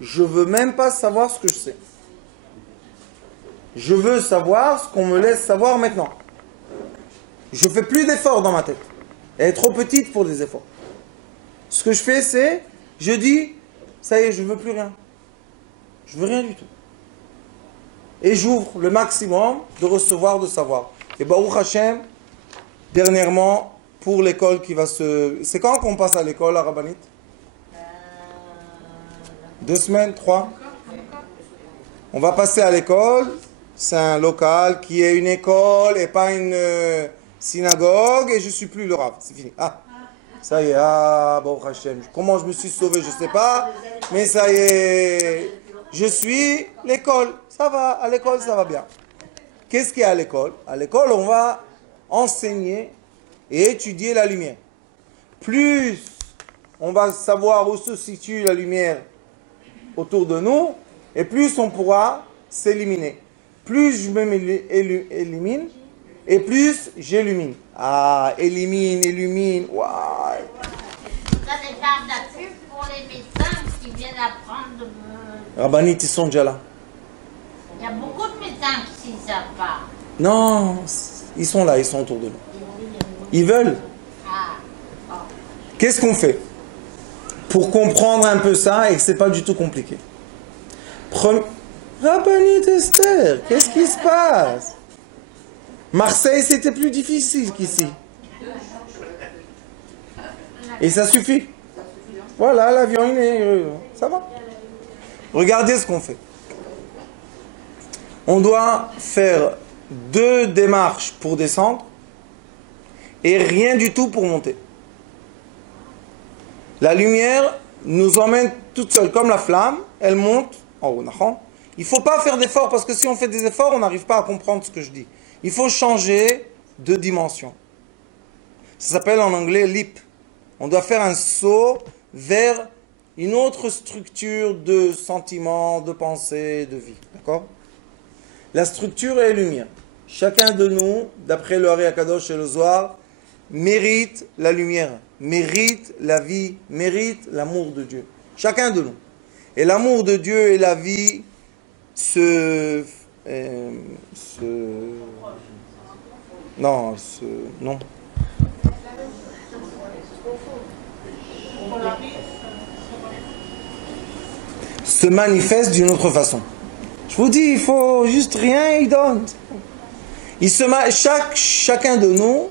je ne veux même pas savoir ce que je sais. Je veux savoir ce qu'on me laisse savoir maintenant. Je ne fais plus d'efforts dans ma tête. Elle est trop petite pour des efforts. Ce que je fais, c'est, je dis, ça y est, je ne veux plus rien. Je ne veux rien du tout. Et j'ouvre le maximum de recevoir, de savoir. Et Baruch Hashem, dernièrement, pour l'école qui va se... C'est quand qu'on passe à l'école, à Rabbanit? 2 semaines, 3? On va passer à l'école. C'est un local qui est une école et pas une synagogue. Et je ne suis plus le Rav. C'est fini. Ah, ça y est. Ah, Baruch Hashem. Comment je me suis sauvé, je ne sais pas. Mais ça y est. Je suis l'école. Ça va. À l'école, ça va bien. Qu'est-ce qu'il y a à l'école? À l'école, on va enseigner et étudier la lumière. Plus on va savoir où se situe la lumière autour de nous, et plus on pourra s'éliminer. Plus je m'élimine, et plus j'illumine. Ah, illumine, waouh. Ça des cartes d'appui pour les médecins qui viennent apprendre. Rabbanit, ils sont déjà là. Il y a beaucoup de médecins qui ne savent pas. Non, ils sont là, ils sont autour de nous. Ils veulent. Qu'est-ce qu'on fait pour comprendre un peu ça et que c'est pas du tout compliqué? Rabbanit Esther, qu'est-ce qui se passe? Marseille, c'était plus difficile qu'ici. Et ça suffit. Voilà, l'avion, il est... ça va. Regardez ce qu'on fait. On doit faire 2 démarches pour descendre et rien du tout pour monter. La lumière nous emmène toute seule, comme la flamme, elle monte en haut. Il ne faut pas faire d'efforts, parce que si on fait des efforts, on n'arrive pas à comprendre ce que je dis. Il faut changer de dimension. Ça s'appelle en anglais leap. On doit faire un saut vers une autre structure de sentiments, de pensée, de vie. D'accord? La structure est lumière. Chacun de nous, d'après le Hari Akadosh et le Zohar, mérite la lumière, mérite la vie, mérite l'amour de Dieu. Chacun de nous. Et l'amour de Dieu et la vie se manifestent d'une autre façon. Je vous dis, il faut juste rien, il donne. Chacun de nous,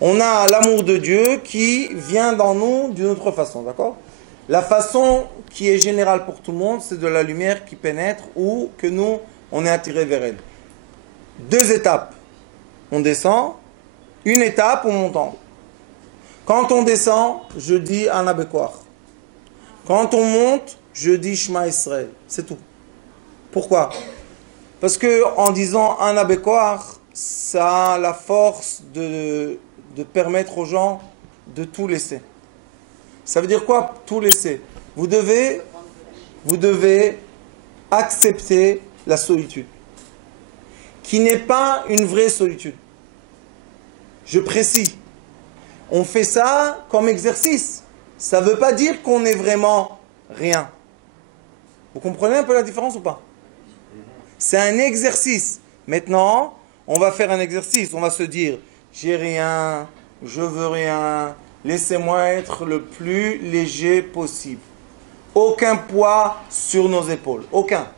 on a l'amour de Dieu qui vient dans nous d'une autre façon, d'accord? La façon qui est générale pour tout le monde, c'est de la lumière qui pénètre ou que nous, on est attiré vers elle. 2 étapes. On descend. 1 étape, on monte en haut. Quand on descend, je dis Ana Bekoach. Quand on monte, je dis Shema Israël. C'est tout. Pourquoi? Parce que en disant Ana Bekoach, ça a la force de permettre aux gens de tout laisser. Ça veut dire quoi, tout laisser? Vous devez accepter la solitude, qui n'est pas une vraie solitude. Je précise. On fait ça comme exercice. Ça ne veut pas dire qu'on n'est vraiment rien. Vous comprenez un peu la différence ou pas? C'est un exercice. Maintenant, on va faire un exercice. On va se dire, j'ai rien, je veux rien. Laissez-moi être le plus léger possible. Aucun poids sur nos épaules. Aucun.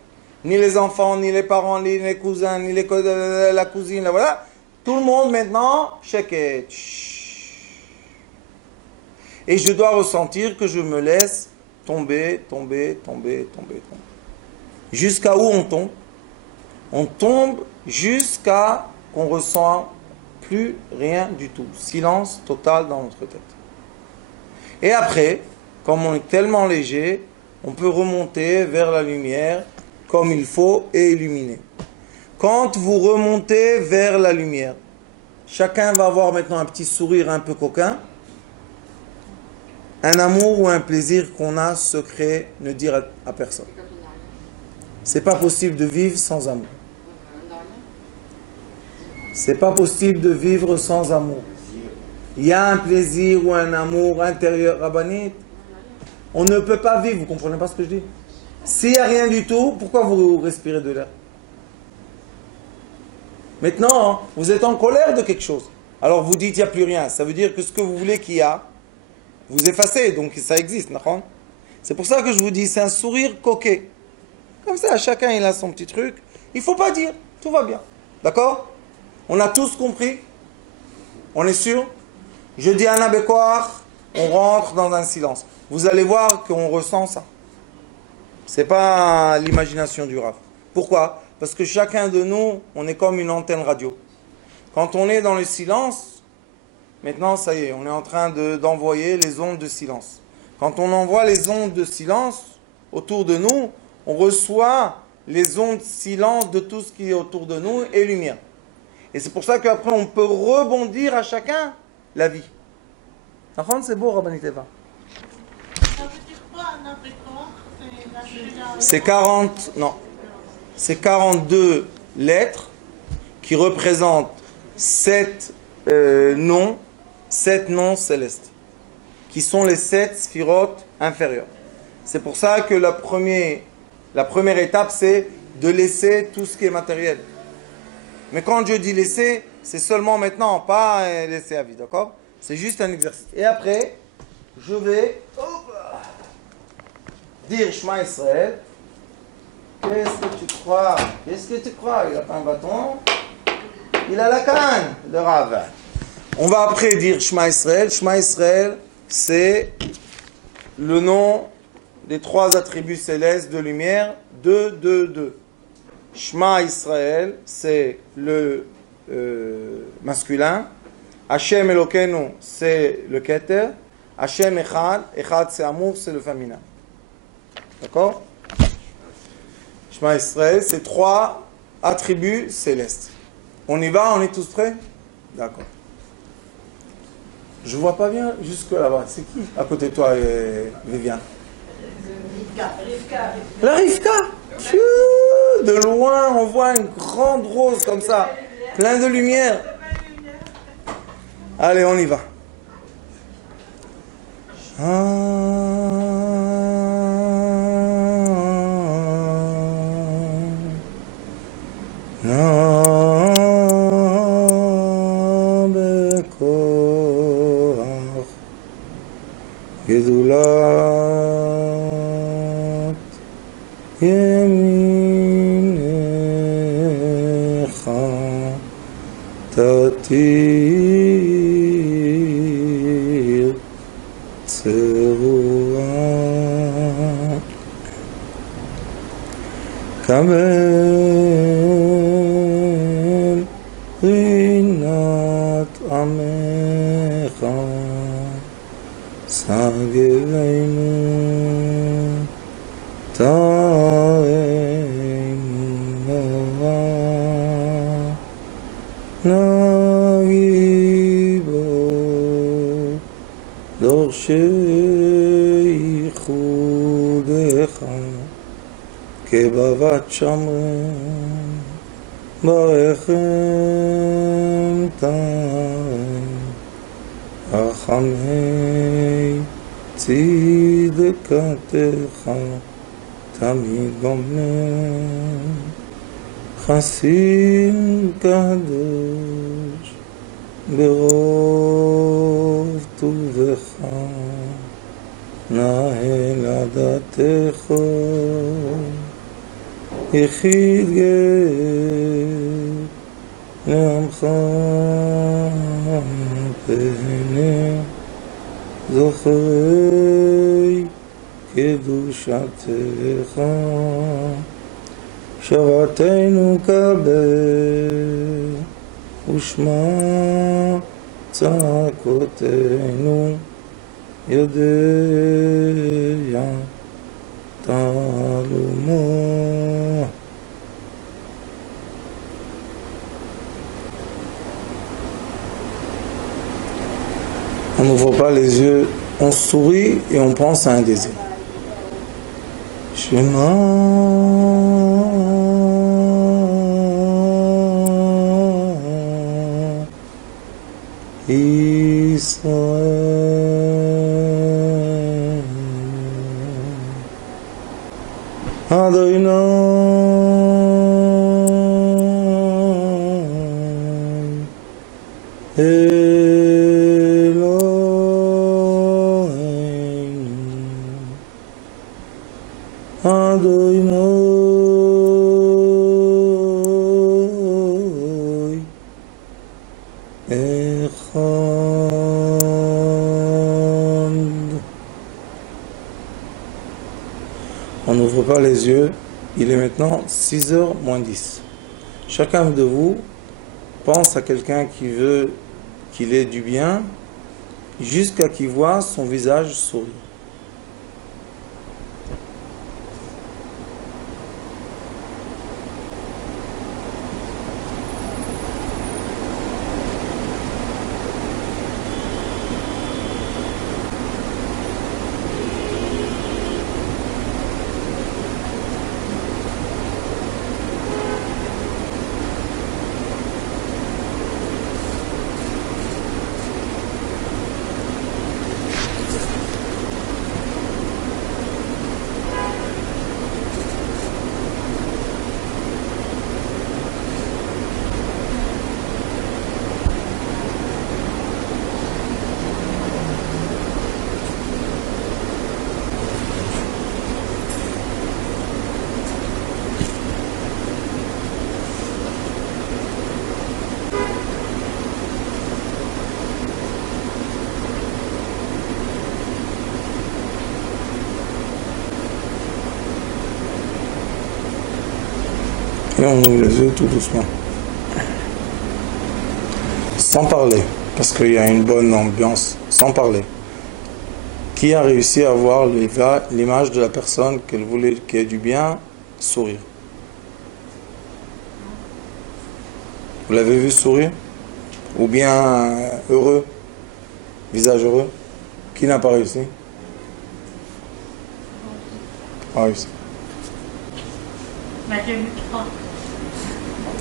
Ni les enfants, ni les parents, ni les cousins, ni la cousine. Là, voilà. Tout le monde maintenant, sheket. Et je dois ressentir que je me laisse tomber. Jusqu'à où on tombe? On tombe jusqu'à qu'on ressent plus rien du tout. Silence total dans notre tête. Et après, comme on est tellement léger, on peut remonter vers la lumière comme il faut et illuminer. Quand vous remontez vers la lumière, chacun va avoir maintenant un petit sourire un peu coquin. un amour ou un plaisir qu'on a secret, ne dire à personne. C'est pas possible de vivre sans amour. C'est pas possible de vivre sans amour. Il y a un plaisir ou un amour intérieur, Rabbanit. On ne peut pas vivre, vous comprenez pas ce que je dis? S'il n'y a rien du tout, pourquoi vous respirez de l'air? Maintenant, vous êtes en colère de quelque chose. Alors vous dites, il n'y a plus rien. Ça veut dire que ce que vous voulez qu'il y a, vous effacez, donc ça existe. C'est pour ça que je vous dis, c'est un sourire coquet. Comme ça, chacun il a son petit truc. Il ne faut pas dire, tout va bien. D'accord? On a tous compris? On est sûr? Je dis à Nabékoar, on rentre dans un silence. Vous allez voir qu'on ressent ça. Ce n'est pas l'imagination du Rav. Pourquoi? Parce que chacun de nous, on est comme une antenne radio. Quand on est dans le silence, maintenant ça y est, on est en train d'envoyer les ondes de silence. Quand on envoie les ondes de silence autour de nous, on reçoit les ondes de silence de tout ce qui est autour de nous et lumière. Et c'est pour ça qu'après on peut rebondir à chacun la vie. C'est beau, Rabbanit Eva. C'est 42 lettres qui représentent 7 noms célestes, qui sont les 7 sphirotes inférieures. C'est pour ça que la première étape, c'est de laisser tout ce qui est matériel. Mais quand je dis laisser, c'est seulement maintenant, pas laisser à vie, d'accord? C'est juste un exercice. Et après, je vais dire Shema Israël. Qu'est-ce que tu crois? Qu'est-ce que tu crois? Il n'a pas un bâton. Il a la canne, le Rav. On va après dire Shema Israël. Shema Israël, c'est le nom des 3 attributs célestes de lumière. 2, 2, 2. Shema Israël, c'est le masculin. Hashem Elokeinu, c'est le Keter. Hashem Echad, Echad c'est amour, c'est le féminin. D'accord? Shema Israël, c'est 3 attributs célestes. On y va, on est tous prêts? D'accord. Je vois pas bien jusque là-bas. C'est qui à côté de toi, Viviane? La Rivka. De loin, on voit une grande rose comme ça, plein de lumière. Allez, on y va. Kamen rinat amecha sageleinu tareinu nagibo dorshei chudecha kebavat shamrim barechem taim achamei tzidkatecha tamid gomer chasim kadosh berov tuvecha nahel adatecha יחיד גר לעמך פני זוכרי קדושתך שרתנו קבל ושמע צעקותינו יודע תעלומו. On n'ouvre pas les yeux on sourit et on pense à un désir. Shema Israël Adonai Eloheinu Adonai Echad. On n'ouvre pas les yeux. Il est maintenant 6h moins 10. Chacun de vous pense à quelqu'un qui veut qu'il ait du bien jusqu'à qu'il voit son visage sourire. Et on ouvre les yeux tout doucement. Sans parler, parce qu'il y a une bonne ambiance, sans parler. Qui a réussi à voir l'image de la personne qu'elle voulait qui ait du bien sourire? Vous l'avez vu sourire? Ou bien heureux? Visage heureux? Qui n'a pas réussi? Pas réussi. J'ai vu 3.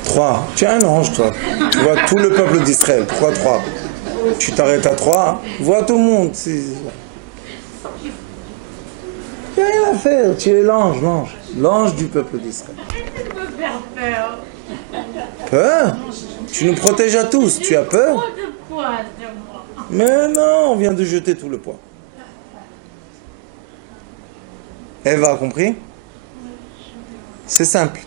3. Tu es un ange, toi. Tu vois tout le peuple d'Israël. Pourquoi 3? Tu t'arrêtes à 3, vois tout le monde. Tu n'as rien à faire. Tu es l'ange, l'ange du peuple d'Israël. Tu me faire peur. Peur? Tu nous protèges à tous. Tu as peur? Trop de poids sur moi. Mais non, on vient de jeter tout le poids. Eva a compris? C'est simple.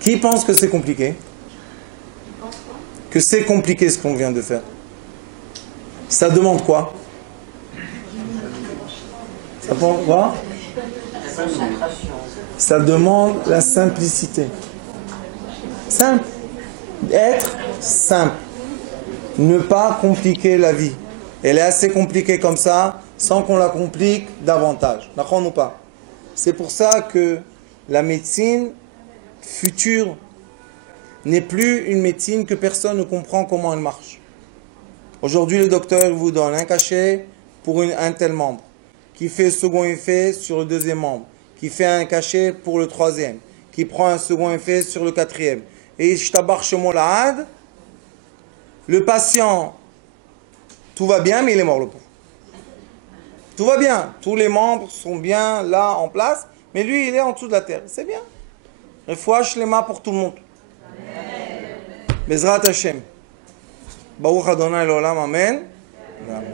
Qui pense que c'est compliqué? Que c'est compliqué ce qu'on vient de faire? Ça demande quoi? Ça demande quoi? Ça demande la simplicité. Simple. Être simple. Ne pas compliquer la vie. Elle est assez compliquée comme ça, sans qu'on la complique davantage. D'accord ou pas? C'est pour ça que la médecine future n'est plus une médecine que personne ne comprend comment elle marche. Aujourd'hui, le docteur vous donne un cachet pour un tel membre, qui fait le second effet sur le deuxième membre, qui fait un cachet pour le troisième, qui prend un second effet sur le quatrième. Et le patient, tout va bien, mais il est mort le pauvre. Tout va bien, tous les membres sont bien là en place, mais lui il est en dessous de la terre. C'est bien. Refoua shlema pour tout le monde. Bezrat Hashem. Baruch Adonai l'olam, amen. Amen.